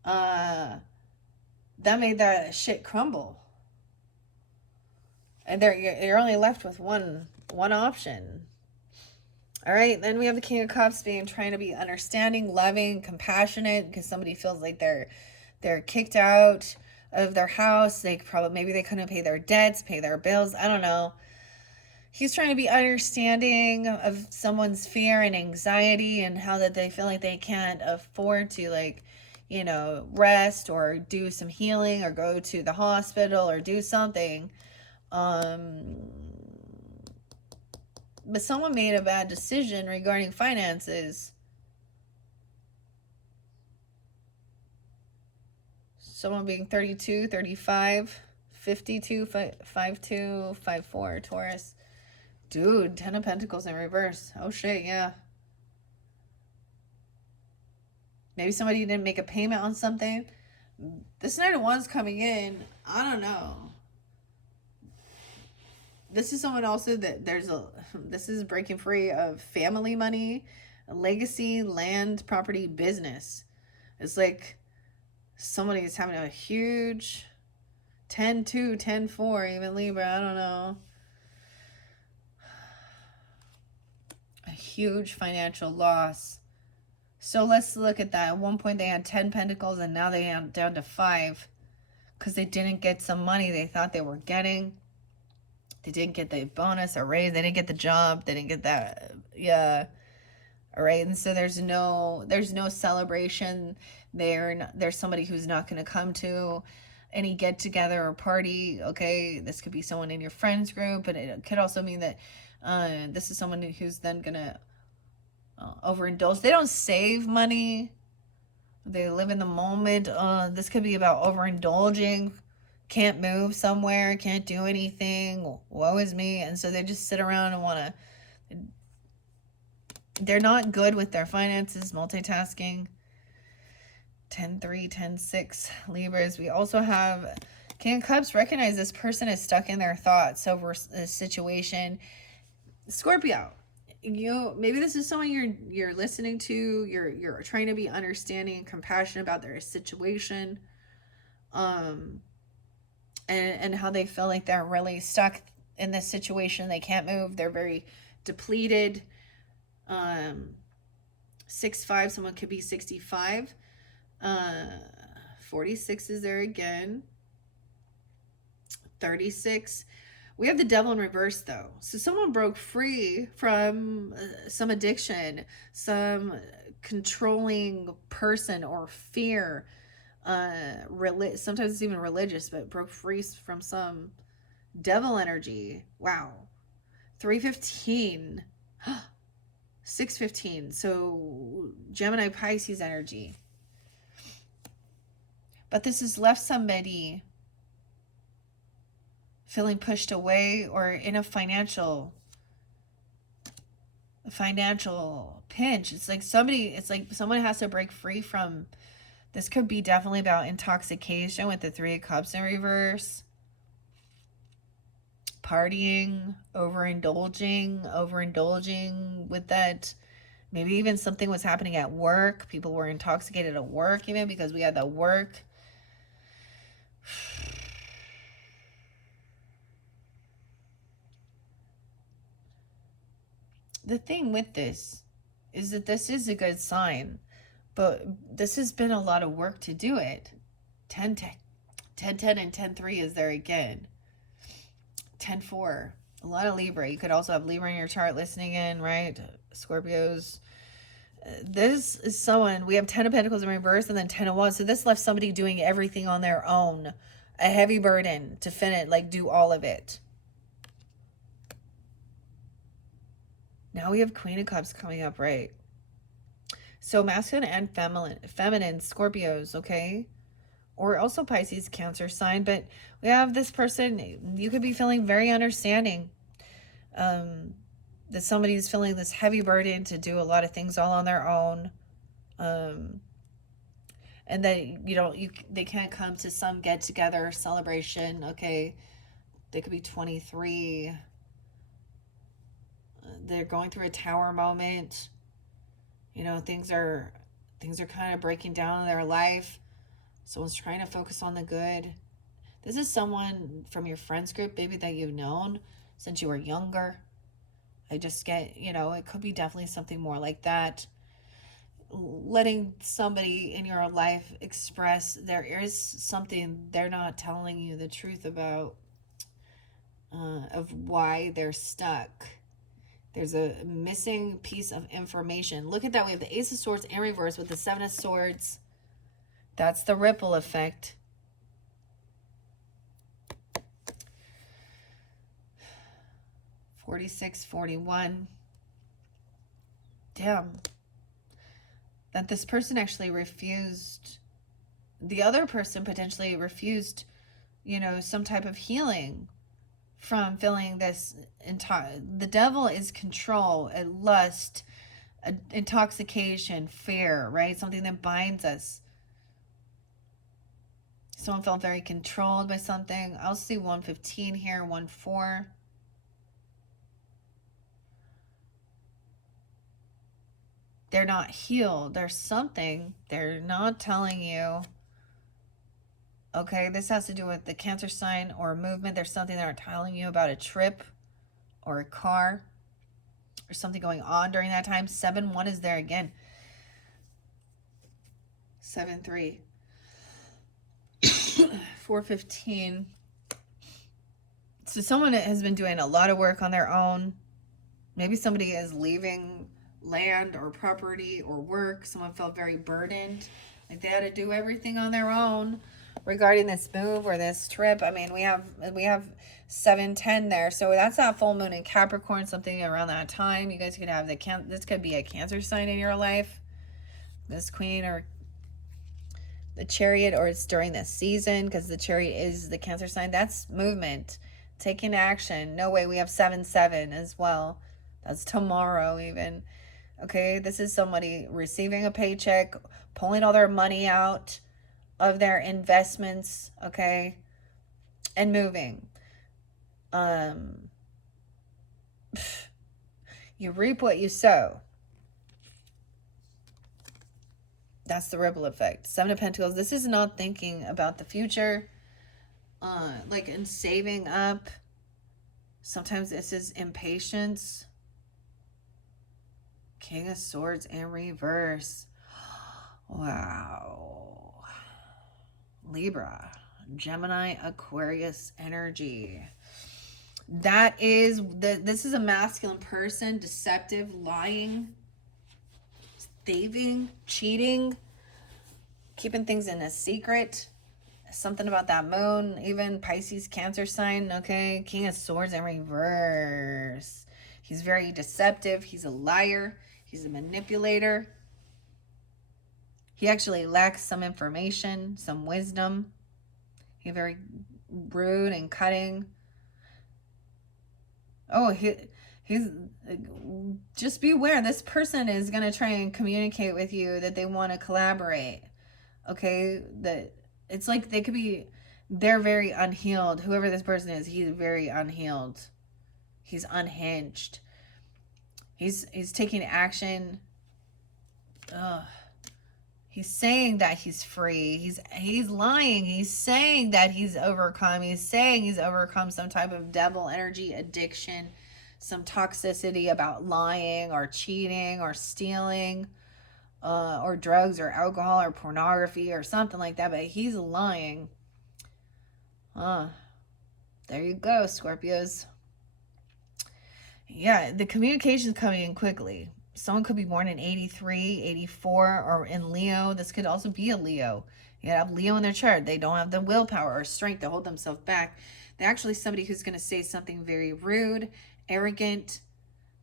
that made that shit crumble. And you're only left with one option. All right, then we have the King of Cups trying to be understanding, loving, compassionate, because somebody feels like they're kicked out of their house. Maybe they couldn't pay their debts, pay their bills. I don't know. He's trying to be understanding of someone's fear and anxiety, and how that they feel like they can't afford to, like, rest or do some healing or go to the hospital or do something. But someone made a bad decision regarding finances. Someone being 32, 35, 52, 52, 54, Taurus. Dude, 10 of Pentacles in reverse. Oh shit, yeah. Maybe somebody didn't make a payment on something. This Knight of Wands coming in, I don't know. This is someone also that this is breaking free of family money, legacy, land, property, business. It's like somebody's having a huge 10-2, 10-4, even Libra, I don't know. A huge financial loss. So let's look at that. At one point they had 10 pentacles, and now they are down to 5 because they didn't get some money they thought they were getting. They didn't get the bonus or raise. They didn't get the job. They didn't get that. Yeah. All right. And so there's no celebration there. There's somebody who's not going to come to any get together or party. Okay. This could be someone in your friends group, but it could also mean that this is someone who's then going to overindulge. They don't save money. They live in the moment. This could be about overindulging. Can't move somewhere, can't do anything, woe is me. And so they just sit around and they're not good with their finances, multitasking. 10-3, 10-6, Libras. We also have King of Cups. Recognize this person is stuck in their thoughts over a situation. Scorpio, maybe this is someone you're listening to, you're trying to be understanding and compassionate about their situation. And how they feel like they're really stuck in this situation. They can't move. They're very depleted. 6-5, someone could be 65. 46 is there again. 36. We have the Devil in reverse, though. So someone broke free from some addiction, some controlling person or fear. Sometimes it's even religious, but broke free from some devil energy. Wow. 315. 615. So Gemini Pisces energy. But this has left somebody feeling pushed away or in a financial pinch. It's like someone has to break free from. This could be definitely about intoxication with the 3 of Cups in reverse. Partying, overindulging with that. Maybe even something was happening at work. People were intoxicated at work even because we had that work. The thing with this is that this is a good sign. But this has been a lot of work to do it. 10-10. 10-10 and 10-3 is there again. 10-4. A lot of Libra. You could also have Libra in your chart listening in, right? Scorpios. This is someone, we have 10 of Pentacles in reverse and then 10 of Wands. So this left somebody doing everything on their own. A heavy burden to finish, like do all of it. Now we have Queen of Cups coming up, right? So masculine and feminine Scorpios, okay? Or also Pisces, Cancer sign. But we have this person, you could be feeling very understanding. That somebody's feeling this heavy burden to do a lot of things all on their own. And then, they can't come to some get-together celebration, okay? They could be 23. They're going through a tower moment. Things are kind of breaking down in their life. Someone's trying to focus on the good. This is someone from your friends group, maybe that you've known since you were younger. I just get, it could be definitely something more like that. Letting somebody in your life express there is something they're not telling you the truth about, of why they're stuck. There's a missing piece of information. Look at that. We have the Ace of Swords in reverse with the Seven of Swords. That's the ripple effect. $46.41. Damn. That this person actually refused, the other person potentially refused, some type of healing from feeling this entire, the devil is control, lust, intoxication, fear, right? Something that binds us. Someone felt very controlled by something. I'll see 115 here, 1-4. They're not healed. There's something they're not telling you. Okay, this has to do with the Cancer sign or a movement. There's something they're telling you about a trip or a car or something going on during that time. 7-1 is there again. 7-3. 4-15. So someone has been doing a lot of work on their own. Maybe somebody is leaving land or property or work. Someone felt very burdened, like they had to do everything on their own regarding this move or this trip. I mean, we have 7-10 there, so that's that full moon in Capricorn, something around that time. You guys could have this could be a Cancer sign in your life, this Queen or the Chariot, or it's during this season because the Chariot is the Cancer sign. That's movement, taking action. No way. We have 7-7 as well. That's tomorrow even. Okay, this is somebody receiving a paycheck, pulling all their money out of their investments, okay, and moving. You reap what you sow. That's the ripple effect. 7 of Pentacles. This is not thinking about the future, like in saving up. Sometimes this is impatience. King of Swords in reverse. Wow. Libra, Gemini, Aquarius energy. This is a masculine person, deceptive, lying, thieving, cheating, keeping things in a secret. Something about that moon, even Pisces, Cancer sign, okay? King of Swords in reverse. He's very deceptive. He's a liar. He's a manipulator. He actually lacks some information, some wisdom. He's very rude and cutting. Oh, he's just beware. This person is going to try and communicate with you that they want to collaborate. Okay? That it's like they're very unhealed. Whoever this person is, he's very unhealed. He's unhinged. He's taking action. He's saying that he's free. He's lying. He's saying that he's overcome. He's saying he's overcome some type of devil energy addiction, some toxicity about lying or cheating or stealing, or drugs or alcohol or pornography or something like that. But he's lying. There you go, Scorpios. Yeah, the communication is coming in quickly. Someone could be born in 83, 84, or in Leo. This could also be a Leo. You have Leo in their chart. They don't have the willpower or strength to hold themselves back. They're actually somebody who's going to say something very rude, arrogant,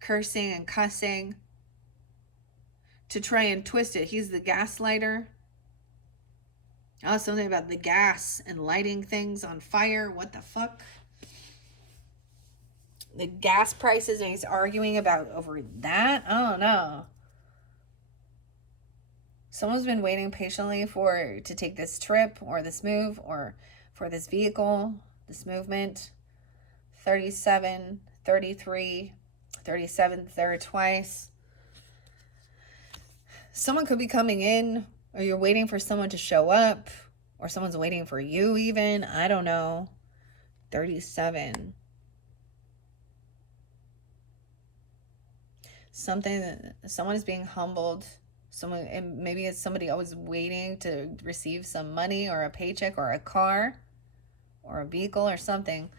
cursing and cussing to try and twist it. He's the gaslighter. Oh, something about the gas and lighting things on fire. What the fuck? The gas prices, and he's arguing about over that. I don't know. Someone's been waiting patiently to take this trip or this move or for this vehicle, this movement. 37, 33, 37, third twice. Someone could be coming in, or you're waiting for someone to show up, or someone's waiting for you even. I don't know. 37. Someone is being humbled. Maybe it's somebody always waiting to receive some money or a paycheck or a car or a vehicle or something.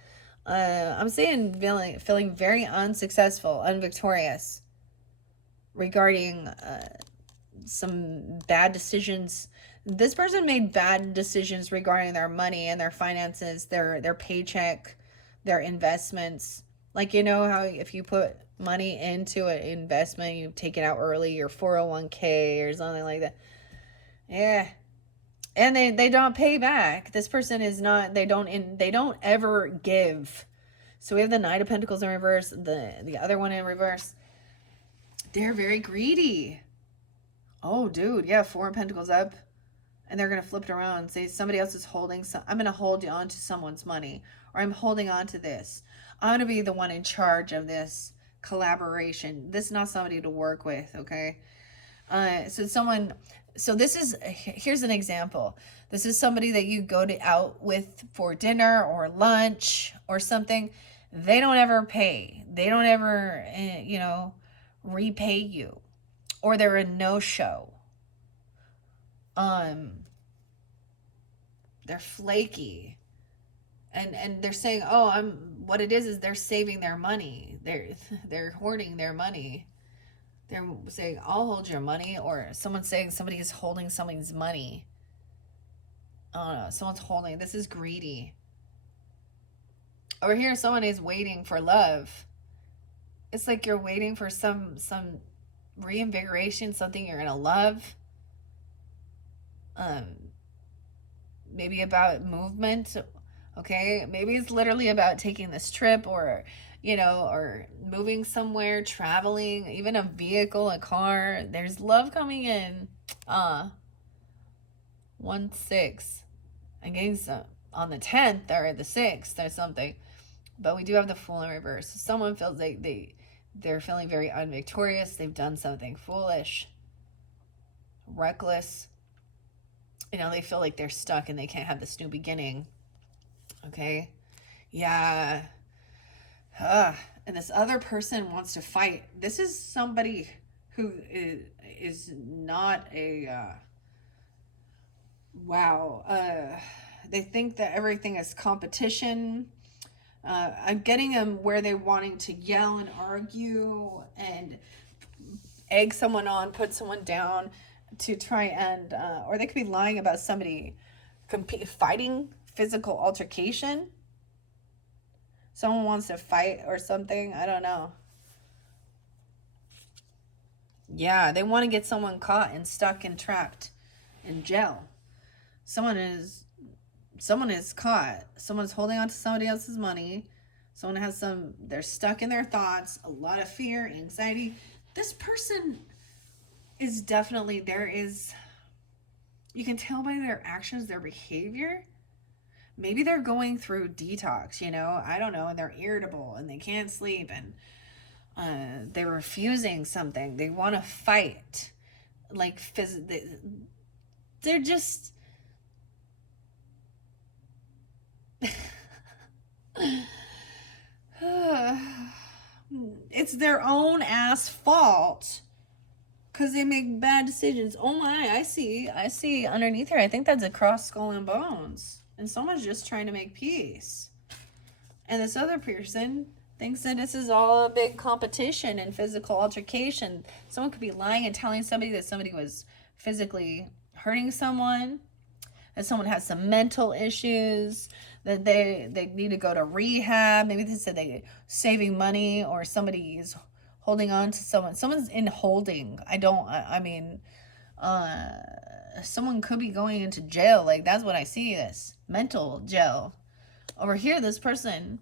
I'm saying feeling very unsuccessful, unvictorious regarding some bad decisions. This person made bad decisions regarding their money and their finances, their paycheck, their investments. Like, you know how if you put money into an investment, you take it out early, your 401k or something like that. Yeah. And they don't pay back. This person is not, they don't ever give. So we have the Knight of Pentacles in reverse, the other one in reverse. They're very greedy. Oh, dude, yeah, 4 of Pentacles up. And they're going to flip it around and say somebody else is holding I'm going to hold on to someone's money, or I'm holding on to this. I'm going to be the one in charge of this collaboration. This is not somebody to work with, okay? So this is, here's an example. This is somebody that you go out with for dinner or lunch or something. They don't ever pay. They don't ever, repay you. Or they're a no-show. They're flaky. And they're saying, what it is they're saving their money. They're hoarding their money. They're saying, I'll hold your money. Or someone's saying somebody is holding someone's money. I don't know. Someone's holding. This is greedy. Over here, someone is waiting for love. It's like you're waiting for some reinvigoration, something you're going to love. Maybe about movement. Okay, maybe it's literally about taking this trip or moving somewhere, traveling, even a vehicle, a car. There's love coming in. 1-6. I'm getting some on the 10th or the 6th or something. But we do have the Fool in reverse. So someone feels like they're feeling very unvictorious. They've done something foolish, reckless. They feel like they're stuck and they can't have this new beginning. Okay? Yeah. And this other person wants to fight. This is somebody who is not a... they think that everything is competition. I'm getting them where they're wanting to yell and argue and egg someone on, put someone down to try and... or they could be lying about somebody fighting, physical altercation. Someone wants to fight or something. I don't know. Yeah, they want to get someone caught and stuck and trapped in jail. Someone is caught. Someone's holding on to somebody else's money. Someone has they're stuck in their thoughts, a lot of fear, anxiety. This person is definitely, you can tell by their actions, their behavior. Maybe they're going through detox, I don't know, and they're irritable and they can't sleep and they're refusing something. They want to fight. Like, they're just... It's their own ass fault because they make bad decisions. Oh my, I see underneath here. I think that's a cross skull and bones. And someone's just trying to make peace. And this other person, Thinks that this is all a big competition and physical altercation. Someone could be lying and telling somebody that somebody was physically hurting someone, that someone has some mental issues, that they need to go to rehab. Maybe they said they saving money, or somebody is holding on to someone. Someone's in holding. I mean, someone could be going into jail. Like, that's what I see, this mental jail. Over here, this person,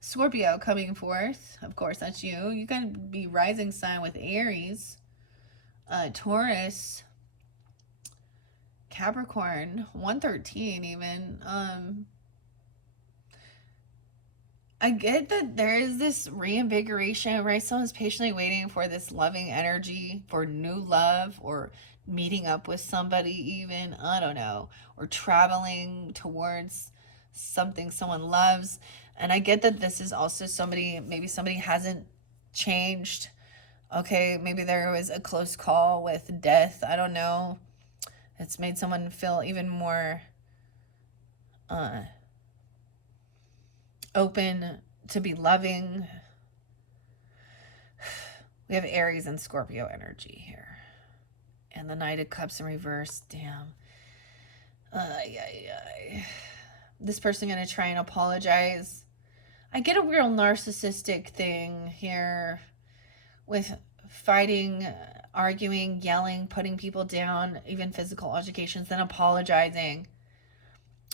Scorpio, coming forth. Of course, that's you. You can be rising sign with Aries, Taurus, Capricorn, 113 even. I get that there is this reinvigoration, right? Someone's patiently waiting for this loving energy, for new love, or meeting up with somebody even, I don't know, or traveling towards something someone loves. And I get that this is also somebody, maybe somebody hasn't changed. Okay, maybe there was a close call with death. I don't know. It's made someone feel even more open to be loving. We have Aries and Scorpio energy here. And the Knight of Cups in reverse. Damn. This person going to try and apologize. I get a real narcissistic thing here with fighting, arguing, yelling, putting people down, even physical altercations, then apologizing.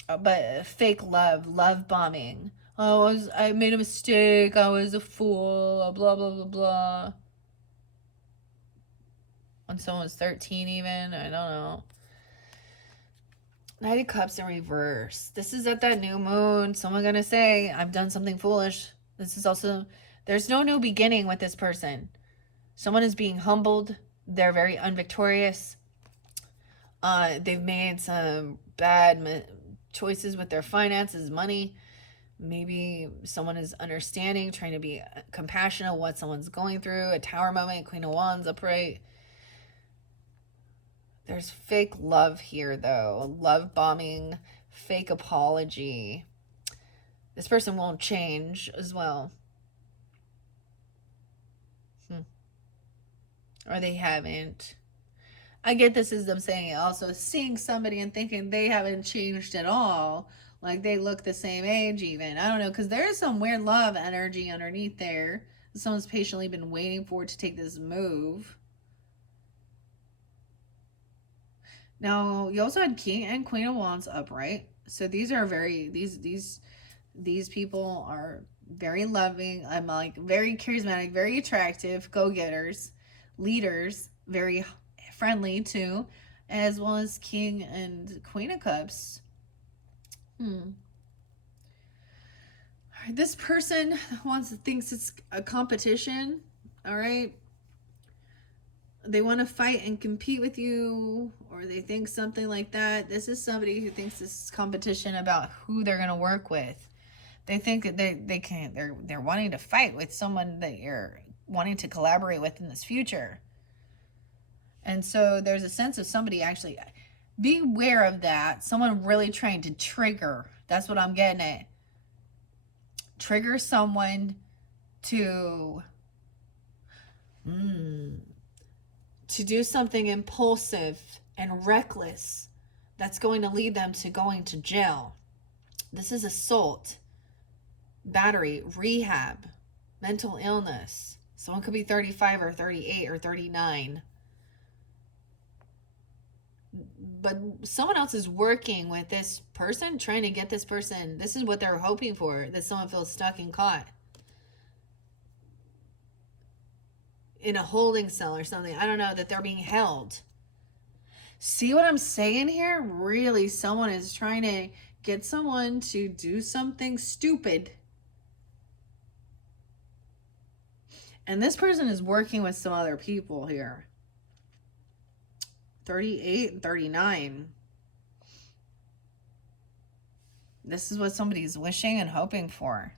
But fake love bombing. Oh, I made a mistake. I was a fool. Blah, blah, blah, blah. When someone was 13 even. I don't know. Knight of Cups in reverse. This is at that new moon. Someone gonna say, I've done something foolish. This is also, there's no new beginning with this person. Someone is being humbled. They're very unvictorious. They've made some bad choices with their finances, money. Maybe someone is understanding, trying to be compassionate what someone's going through. A Tower moment, Queen of Wands upright. There's fake love here, though. Love bombing, fake apology. This person won't change as well. Or they haven't. I get this as them saying it. Also, seeing somebody and thinking they haven't changed at all. Like they look the same age even. I don't know, because there is some weird love energy underneath there. Someone's patiently been waiting for it to take this move. Now, you also had King and Queen of Wands upright. So these are these people are very loving. I'm like very charismatic, very attractive, go-getters, leaders, very friendly too, as well as King and Queen of Cups. All right, this person thinks it's a competition. All right, they want to fight and compete with you, or they think something like that. This is somebody who thinks this is competition about who they're going to work with. They think that they're wanting to fight with someone that you're wanting to collaborate with in this future. And so there's a sense of somebody actually, beware of that. Someone really trying to trigger. That's what I'm getting at. Trigger someone to do something impulsive and reckless that's going to lead them to going to jail. This is assault, battery, rehab, mental illness. Someone could be 35 or 38 or 39. But someone else is working with this person, trying to get this person. This is what they're hoping for, that someone feels stuck and caught in a holding cell or something. I don't know, that they're being held. See what I'm saying here? Really, someone is trying to get someone to do something stupid. And this person is working with some other people here. 38 and 39. This is what somebody's wishing and hoping for.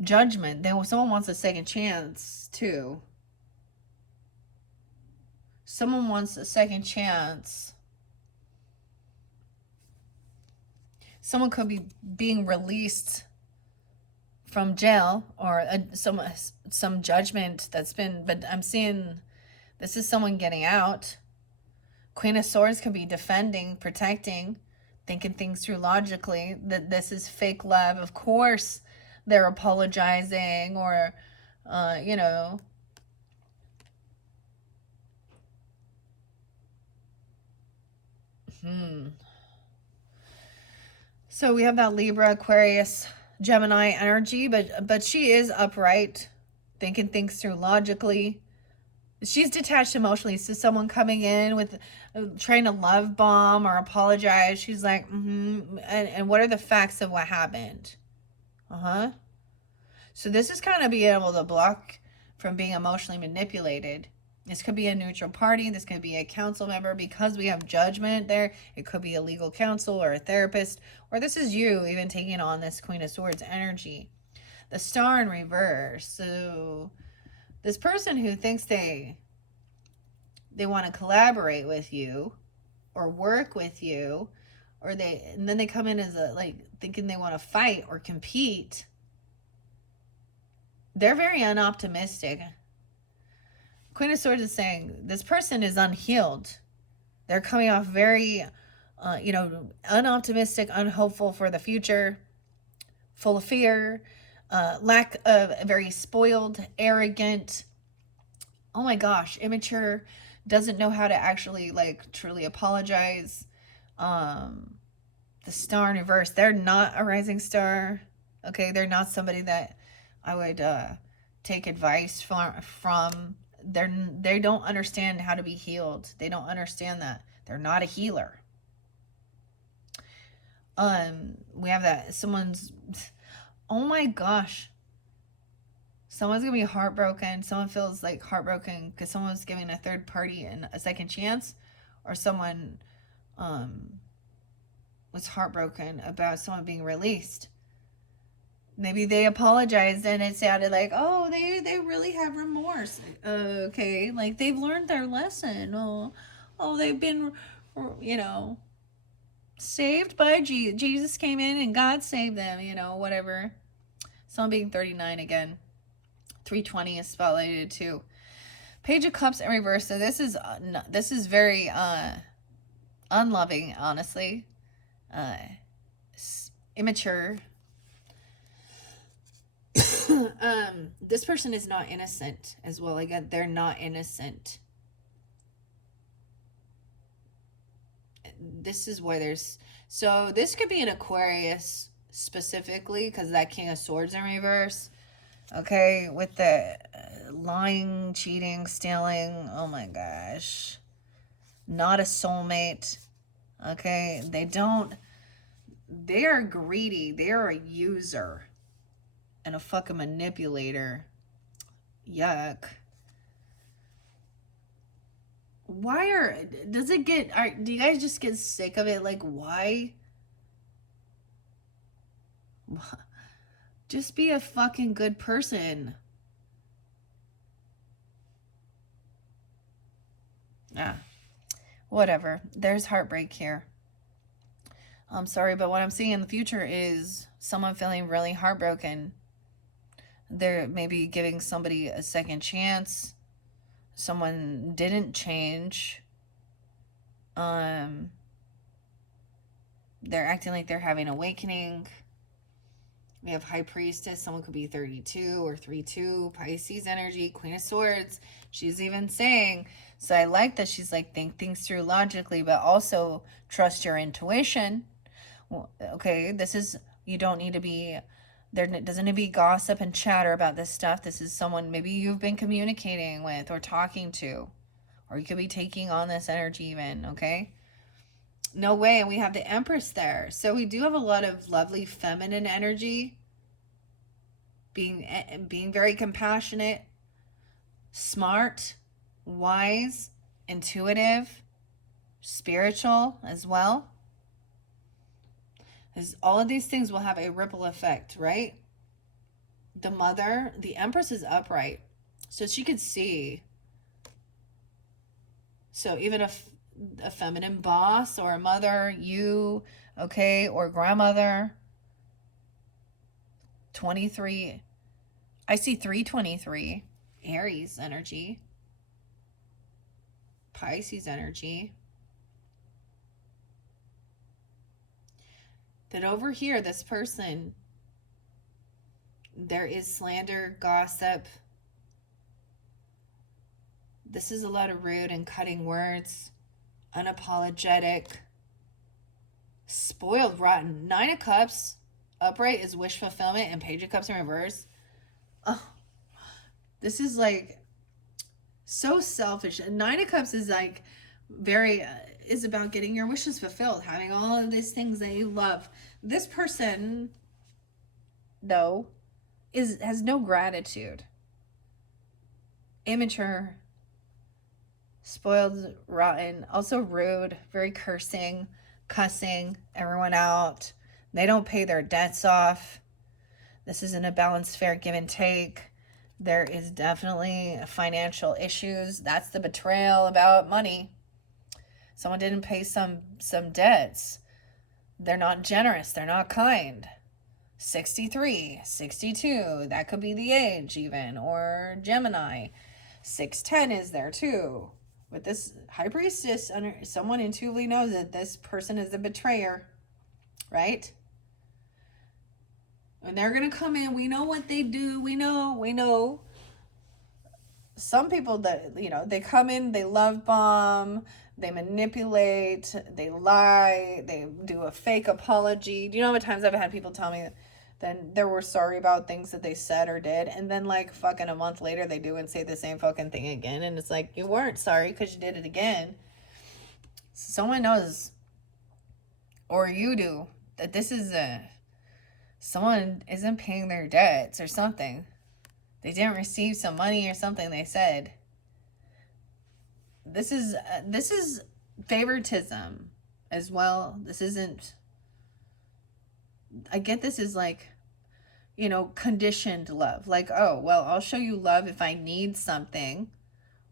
Judgment. Someone wants a second chance too. Someone wants a second chance. someone could be being released from jail, or some judgment that's been, but I'm seeing this is someone getting out. Queen of Swords could be defending, protecting, thinking things through logically, that this is fake love. Of course they're apologizing, or you know, so we have that Libra, Aquarius, Gemini energy, but she is upright, thinking things through logically. She's detached emotionally. So someone coming in with trying to love bomb or apologize, she's like, and what are the facts of what happened? So this is kind of being able to block from being emotionally manipulated. This could be a neutral party. This could be a council member, because we have judgment there. It could be a legal counsel or a therapist, or this is you even taking on this Queen of Swords energy. The Star in reverse. So this person who thinks they want to collaborate with you or work with you, and then they come in as like thinking they want to fight or compete. They're very unoptimistic. Queen of Swords is saying this person is unhealed. They're coming off very, unoptimistic, unhopeful for the future, full of fear, lack of, very spoiled, arrogant, oh my gosh, immature, doesn't know how to actually like truly apologize. The Star in reverse, they're not a rising star. Okay, they're not somebody that I would take advice from. They don't understand how to be healed. They don't understand that. They're not a healer. We have that someone's, oh my gosh, someone's gonna be heartbroken. Someone feels like heartbroken because someone's giving a third party a second chance, or someone was heartbroken about someone being released. Maybe they apologized and it sounded like, oh, they really have remorse. Okay, like they've learned their lesson. Oh, they've been, saved by Jesus. Jesus came in and God saved them, whatever. Someone being 39 again. 320 is spotlighted too. Page of Cups in reverse. So this is very unloving, honestly. Immature. This person is not innocent as well. Again, they're not innocent. This is why so this could be an Aquarius specifically, because that King of Swords in reverse. Okay, with the lying, cheating, stealing. Oh my gosh. Not a soulmate. Okay, they are greedy. They are a user and a fucking manipulator. Yuck. Do you guys just get sick of it? Like, why? Just be a fucking good person. Yeah. Whatever. There's heartbreak here. I'm sorry, but what I'm seeing in the future is someone feeling really heartbroken. They're maybe giving somebody a second chance. Someone didn't change. They're acting like they're having awakening. We have High Priestess. Someone could be 32 or 32. Pisces energy. Queen of Swords. She's even saying, so I like that she's like, think things through logically, but also trust your intuition. Okay, you don't need to be, there doesn't need to be gossip and chatter about this stuff. This is someone maybe you've been communicating with or talking to, or you could be taking on this energy even, okay? No way. And we have the Empress there. So we do have a lot of lovely feminine energy, being very compassionate, smart, wise, intuitive, spiritual as well. Because all of these things will have a ripple effect, right? The Empress is upright, so she could see. So even if a feminine boss or a mother, you, okay, or grandmother. 23. I see 323. Aries energy. Pisces energy. That over here, this person, there is slander, gossip. This is a lot of rude and cutting words, unapologetic, spoiled, rotten. Nine of Cups upright is wish fulfillment, and Page of Cups in reverse. Oh, this is like so selfish. And Nine of Cups is like very is about getting your wishes fulfilled, having all of these things that you love. This person, no, has no gratitude. Immature, spoiled, rotten, also rude, very cursing, cussing everyone out. They don't pay their debts off. This isn't a balanced, fair give and take. There is definitely financial issues. That's the betrayal about money. Someone didn't pay some debts. They're not generous. They're not kind. 63, 62, that could be the age even, or Gemini. 610 is there too. With this High Priestess, someone intuitively knows that this person is a betrayer, right? And they're going to come in. We know what they do. We know. Some people that, they come in, they love bomb, they manipulate, they lie, they do a fake apology. Do you know how many times I've had people tell me then they were sorry about things that they said or did, and then like fucking a month later they do and say the same fucking thing again, and it's like, you weren't sorry because you did it again. Someone knows, or you do, that this is someone isn't paying their debts or something. They didn't receive some money or something, they said. This is favoritism as well. This isn't, I get this is like, conditioned love. Like, oh, well, I'll show you love if I need something,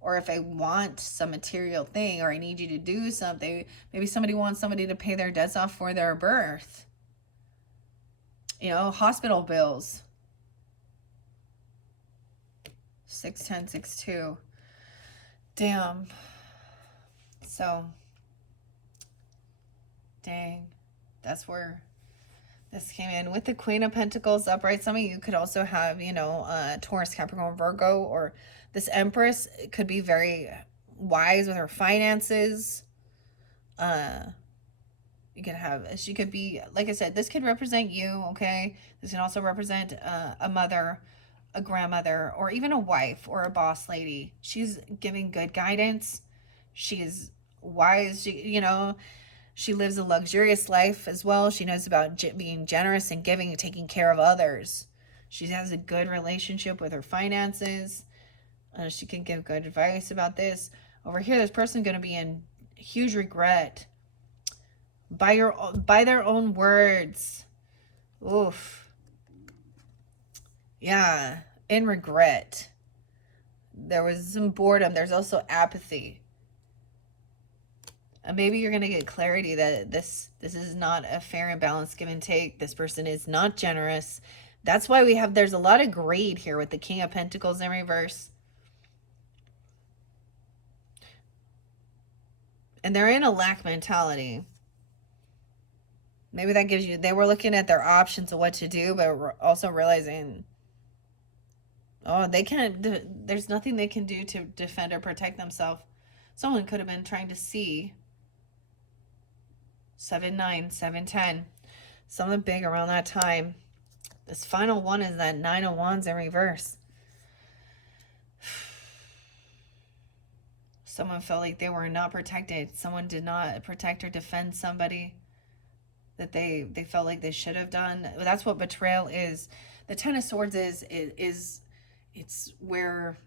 or if I want some material thing, or I need you to do something. Maybe somebody wants somebody to pay their debts off for their birth. Hospital bills. 610, 62. Damn. So, dang. That's where this came in. With the Queen of Pentacles upright, some of you could also have, Taurus, Capricorn, Virgo, or this Empress could be very wise with her finances. She could be, like I said, this could represent you, okay? This can also represent a mother, a grandmother, or even a wife or a boss lady. She's giving good guidance. She's wise. She lives a luxurious life as well. She knows about being generous and giving and taking care of others. She has a good relationship with her finances. She can give good advice about this. Over here, this person's going to be in huge regret by their own words. Oof. Yeah, in regret. There was some boredom. There's also apathy. Maybe you're going to get clarity that this is not a fair and balanced give and take. This person is not generous. That's why there's a lot of greed here with the King of Pentacles in reverse. And they're in a lack mentality. Maybe that gives you, they were looking at their options of what to do, but also realizing, oh, they can't, there's nothing they can do to defend or protect themselves. Someone could have been trying to see 7-9, 7-10, something big around that time. This final one is that 9 of Wands in reverse. Someone felt like they were not protected. Someone did not protect or defend somebody that they felt like they should have done. That's what betrayal is. The 10 of Swords is it's where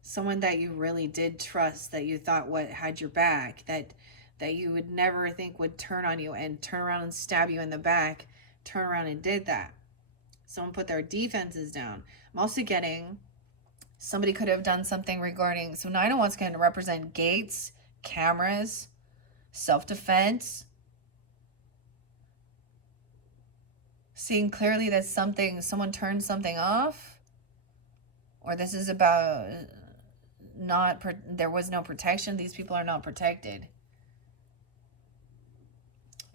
someone that you really did trust, that you thought had your back, that you would never think would turn on you and turn around and stab you in the back, turn around and did that. Someone put their defenses down. I'm also getting somebody could have done something regarding, so 9 of Wands can represent gates, cameras, self-defense, seeing clearly that someone turned something off, or this is about there was no protection. These people are not protected.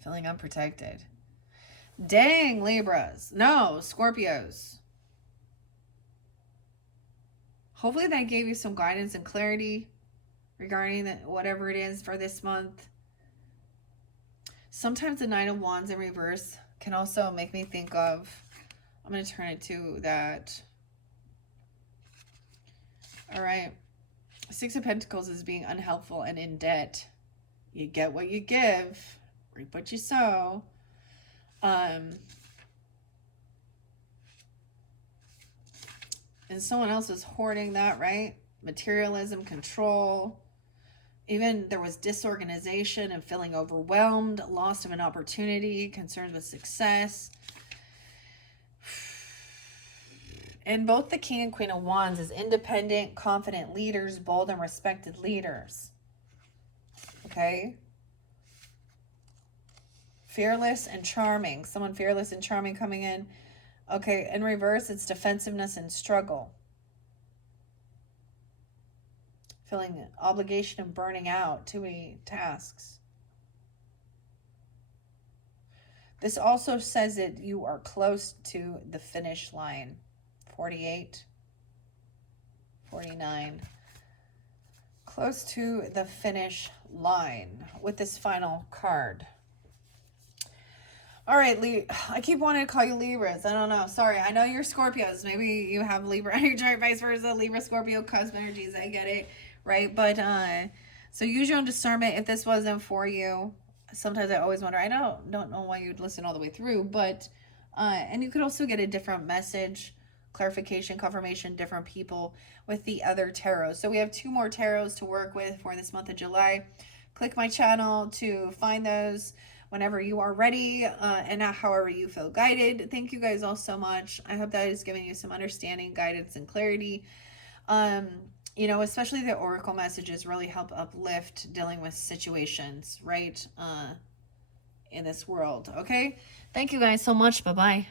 Feeling unprotected. Dang, Libras. No, Scorpios. Hopefully that gave you some guidance and clarity regarding whatever it is for this month. Sometimes the Nine of Wands in reverse can also make me think of, I'm going to turn it to that. All right. Six of Pentacles is being unhelpful and in debt. You get what you give, reap what you sow. And someone else is hoarding that, right? Materialism, control. Even there was disorganization and feeling overwhelmed, loss of an opportunity, concerns with success. And both the King and Queen of Wands is independent, confident leaders, bold and respected leaders. Okay? Fearless and charming. Someone fearless and charming coming in. Okay, in reverse, it's defensiveness and struggle. Feeling obligation and burning out, too many tasks. This also says that you are close to the finish line. 48, 49. Close to the finish line with this final card. All right, I keep wanting to call you Libras. I don't know. Sorry. I know you're Scorpios. Maybe you have Libra on your chart, vice versa. Libra, Scorpio, cusp energies. I get it, right? But so use your own discernment if this wasn't for you. Sometimes I always wonder. I don't know why you'd listen all the way through, but and you could also get a different message, clarification, confirmation, different people with the other tarots. So we have 2 more tarots to work with for this month of July. Click my channel to find those whenever you are ready, and however you feel guided. Thank you guys all so much. I hope that is giving you some understanding, guidance, and clarity. You know, especially the oracle messages really help uplift dealing with situations, right, in this world. Okay? Thank you guys so much. Bye-bye.